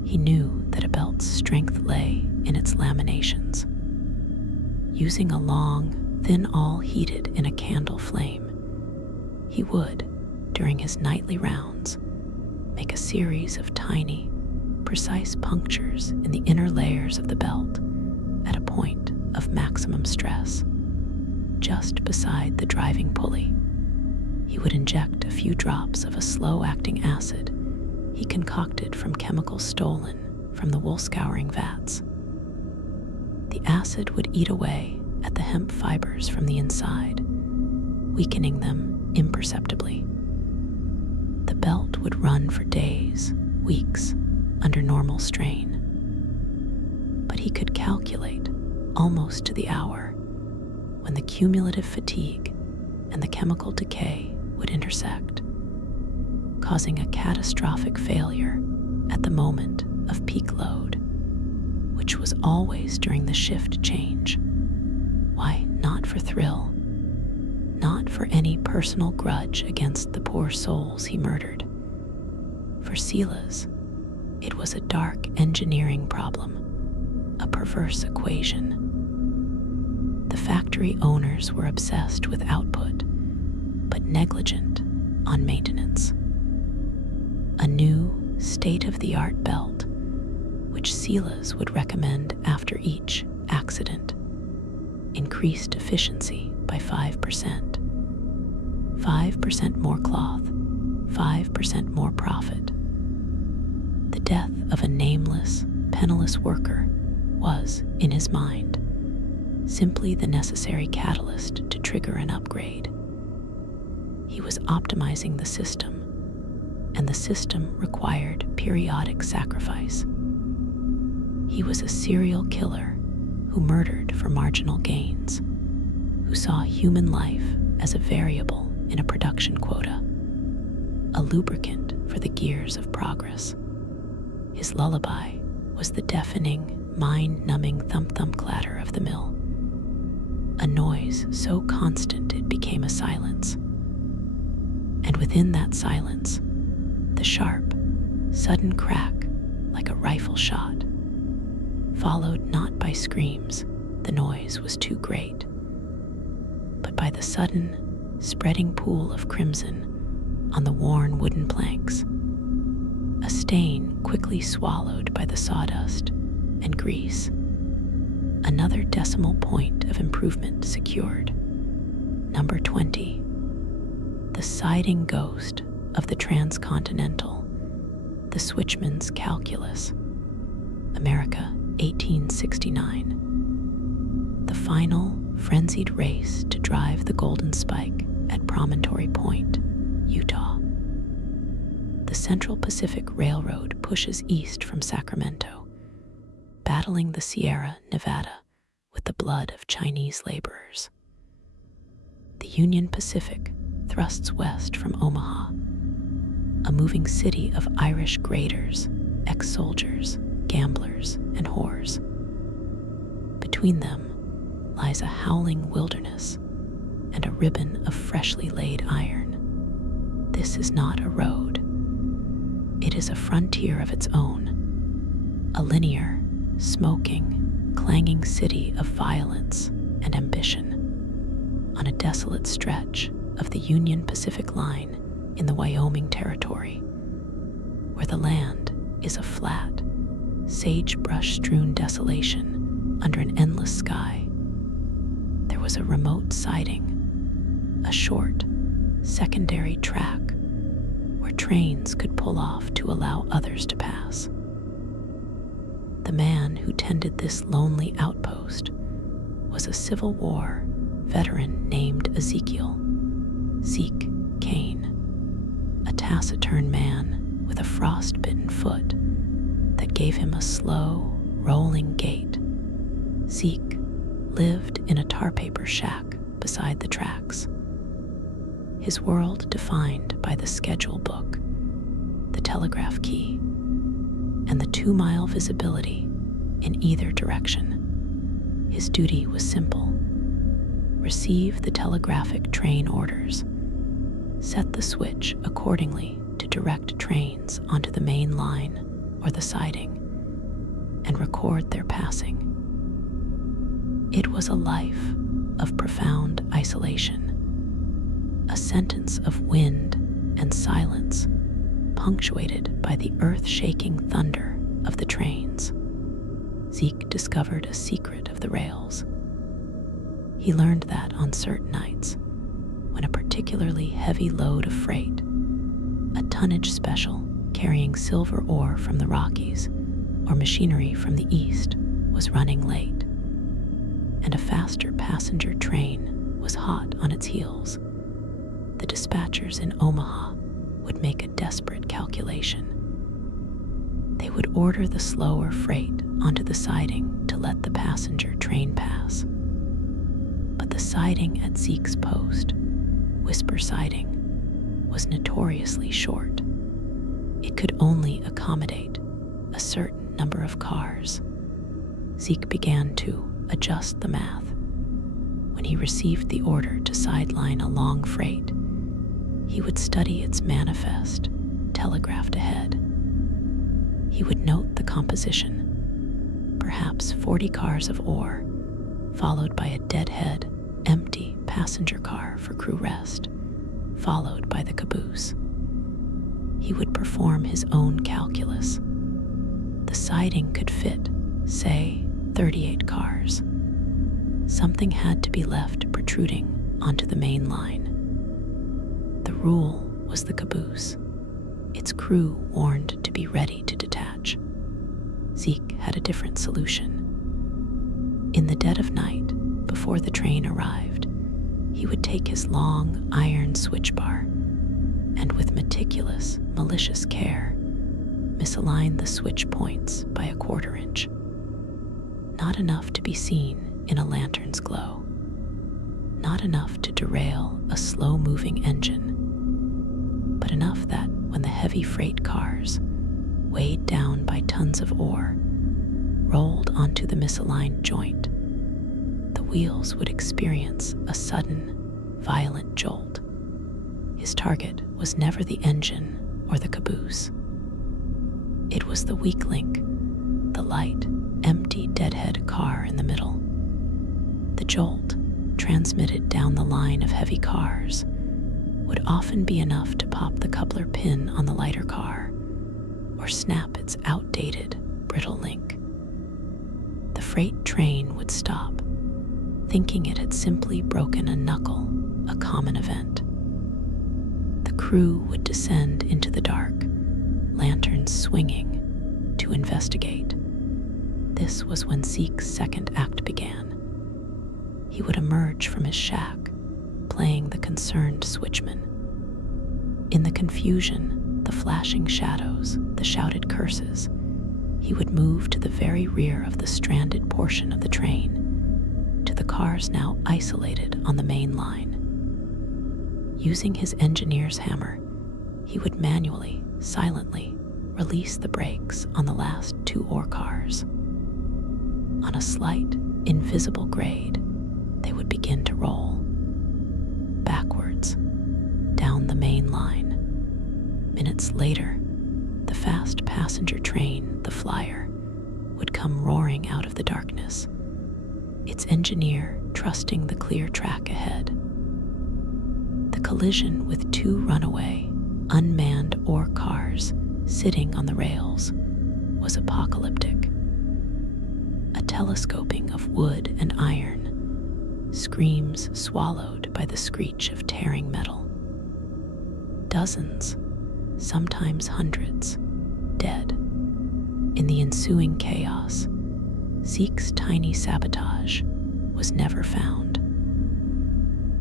He knew that a belt's strength lay in its laminations. Using a long, thin awl heated in a candle flame, he would, during his nightly rounds, make a series of tiny, precise punctures in the inner layers of the belt at a point of maximum stress, just beside the driving pulley. He would inject a few drops of a slow-acting acid he concocted from chemicals stolen from the wool-scouring vats. The acid would eat away at the hemp fibers from the inside, weakening them imperceptibly. The belt would run for days, weeks, under normal strain. But he could calculate, almost to the hour, when the cumulative fatigue and the chemical decay would intersect, causing a catastrophic failure at the moment of peak load, which was always during the shift change. Why, not for thrill, not for any personal grudge against the poor souls he murdered. For Sela's, it was a dark engineering problem, a perverse equation. The factory owners were obsessed with output, but negligent on maintenance. A new, state-of-the-art belt, which Sela's would recommend after each accident, increased efficiency by 5%. 5% more cloth, 5% more profit. The death of a nameless, penniless worker was, in his mind, simply the necessary catalyst to trigger an upgrade. He was optimizing the system, and the system required periodic sacrifice. He was a serial killer who murdered for marginal gains, who saw human life as a variable in a production quota, a lubricant for the gears of progress. His lullaby was the deafening, mind-numbing thump-thump clatter of the mill, a noise so constant it became a silence. And within that silence, the sharp, sudden crack like a rifle shot, followed not by screams, the noise was too great, but by the sudden, spreading pool of crimson on the worn wooden planks, a stain quickly swallowed by the sawdust and grease. Another decimal point of improvement secured. Number 20. The siding ghost of the transcontinental, the switchman's calculus. America, 1869. The final, frenzied race to drive the Golden Spike at Promontory Point, Utah. The Central Pacific Railroad pushes east from Sacramento, battling the Sierra Nevada with the blood of Chinese laborers. The Union Pacific thrusts west from Omaha, a moving city of Irish graders, ex-soldiers, gamblers, and whores. Between them lies a howling wilderness and a ribbon of freshly laid iron. This is not a road. It is a frontier of its own, a linear, smoking, clanging city of violence and ambition on a desolate stretch of the Union Pacific Line in the Wyoming Territory, where the land is a flat, sagebrush-strewn desolation under an endless sky. There was a remote siding, a short, secondary track where trains could pull off to allow others to pass. The man who tended this lonely outpost was a Civil War veteran named Ezekiel, Zeke Kane, a taciturn man with a frostbitten foot that gave him a slow, rolling gait. Zeke lived in a tar paper shack beside the tracks, his world defined by the schedule book, the telegraph key, and the 2-mile visibility in either direction. His duty was simple: receive the telegraphic train orders, set the switch accordingly to direct trains onto the main line or the siding, and record their passing. It was a life of profound isolation, a sentence of wind and silence punctuated by the earth-shaking thunder of the trains. Zeke discovered a secret of the rails. He learned that on certain nights, when a particularly heavy load of freight, a tonnage special carrying silver ore from the Rockies or machinery from the east, was running late, and a faster passenger train was hot on its heels, the dispatchers in Omaha would make a desperate calculation. They would order the slower freight onto the siding to let the passenger train pass. But the siding at Zeke's post, Whisper Siding, was notoriously short. It could only accommodate a certain number of cars. Zeke began to adjust the math. When he received the order to sideline a long freight, he would study its manifest, telegraphed ahead. He would note the composition, perhaps 40 cars of ore, followed by a deadhead, empty passenger car for crew rest, followed by the caboose. He would perform his own calculus. The siding could fit, say, 38 cars. Something had to be left protruding onto the main line. The rule was the caboose, its crew warned to be ready to detach. Zeke had a different solution. In the dead of night, before the train arrived, he would take his long iron switch bar and, with meticulous, malicious care, misalign the switch points by a 1/4 inch. Not enough to be seen in a lantern's glow. Not enough to derail a slow-moving engine, but enough that when the heavy freight cars, weighed down by tons of ore, rolled onto the misaligned joint, the wheels would experience a sudden, violent jolt. His target was never the engine or the caboose. It was the weak link, the light, empty deadhead car in the middle. The jolt, transmitted down the line of heavy cars, would often be enough to pop the coupler pin on the lighter car or snap its outdated, brittle link. The freight train would stop, thinking it had simply broken a knuckle, a common event. The crew would descend into the dark, lanterns swinging, to investigate. This was when Zeke's second act began. he would emerge from his shack, playing the concerned switchman. In the confusion, the flashing shadows, the shouted curses, he would move to the very rear of the stranded portion of the train, to the cars now isolated on the main line. Using his engineer's hammer, he would manually, silently, release the brakes on the last 2 ore cars. On a slight, invisible grade, they would begin to roll backwards down the main line. Minutes later, the fast passenger train, the Flyer, would come roaring out of the darkness, its engineer trusting the clear track ahead. The collision with 2 runaway, unmanned ore cars sitting on the rails was apocalyptic. A telescoping of wood and iron, screams swallowed by the screech of tearing metal. Dozens, sometimes hundreds, dead. In the ensuing chaos, Zeke's tiny sabotage was never found.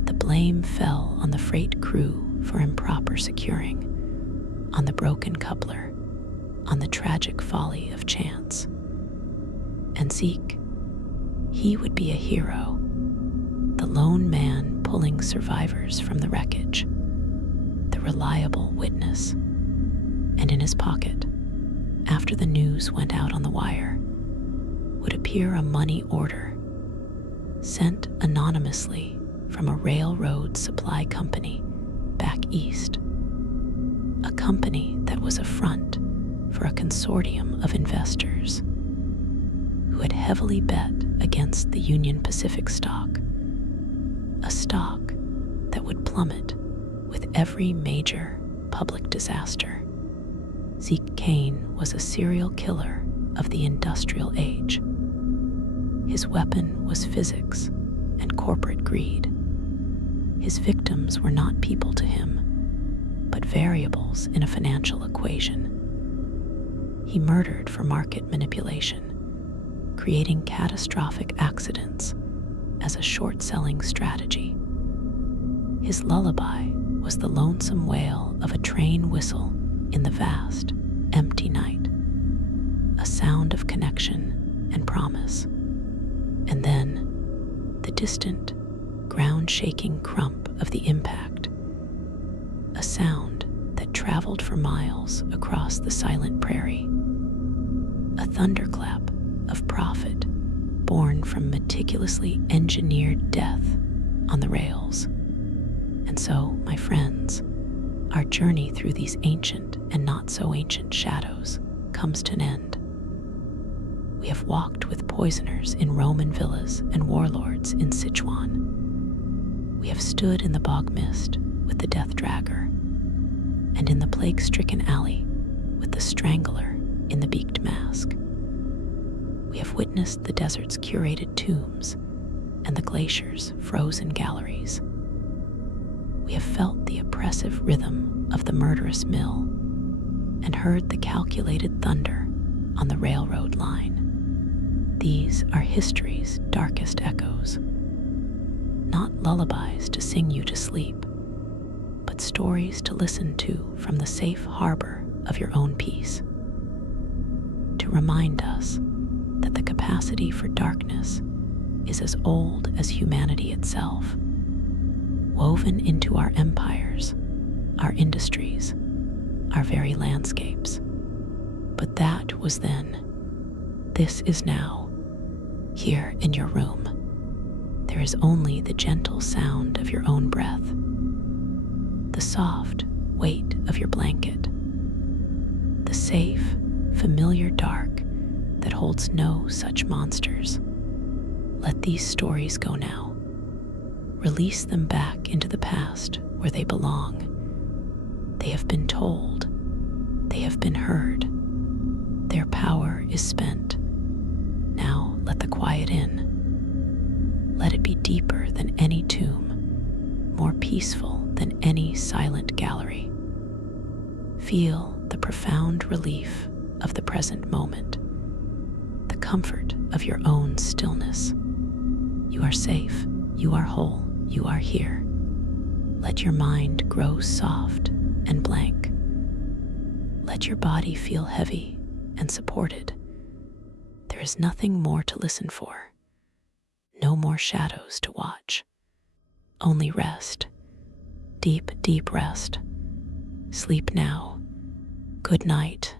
The blame fell on the freight crew for improper securing, on the broken coupler, on the tragic folly of chance. And Zeke, he would be a hero, the lone man pulling survivors from the wreckage, the reliable witness. And in his pocket, after the news went out on the wire, would appear a money order sent anonymously from a railroad supply company back east, a company that was a front for a consortium of investors who had heavily bet against the Union Pacific stock, a stock that would plummet with every major public disaster. Zeke Kane was a serial killer of the industrial age. His weapon was physics and corporate greed. His victims were not people to him, but variables in a financial equation. He murdered for market manipulation, creating catastrophic accidents as a short-selling strategy. His lullaby was the lonesome wail of a train whistle in the vast, empty night, a sound of connection and promise. And then, the distant, ground-shaking crump of the impact, a sound that traveled for miles across the silent prairie, a thunderclap of profit born from meticulously engineered death on the rails. And so, my friends, our journey through these ancient and not-so-ancient shadows comes to an end. We have walked with poisoners in Roman villas and warlords in Sichuan. We have stood in the bog mist with the death dragger, and in the plague-stricken alley with the strangler in the beaked mask. We have witnessed the desert's curated tombs and the glacier's frozen galleries. We have felt the oppressive rhythm of the murderous mill and heard the calculated thunder on the railroad line. These are history's darkest echoes, not lullabies to sing you to sleep, but stories to listen to from the safe harbor of your own peace, to remind us that the capacity for darkness is as old as humanity itself, woven into our empires, our industries, our very landscapes. But that was then. This is now, here in your room. There is only the gentle sound of your own breath, the soft weight of your blanket, the safe, familiar dark that holds no such monsters. Let these stories go now. Release them back into the past where they belong. They have been told. They have been heard. Their power is spent. Now let the quiet in. Let it be deeper than any tomb, more peaceful than any silent gallery. Feel the profound relief of the present moment, the comfort of your own stillness. You are safe. You are whole. You are here. Let your mind grow soft and blank. Let your body feel heavy and supported. There is nothing more to listen for. No more shadows to watch. Only rest. Deep, deep rest. Sleep now. Good night.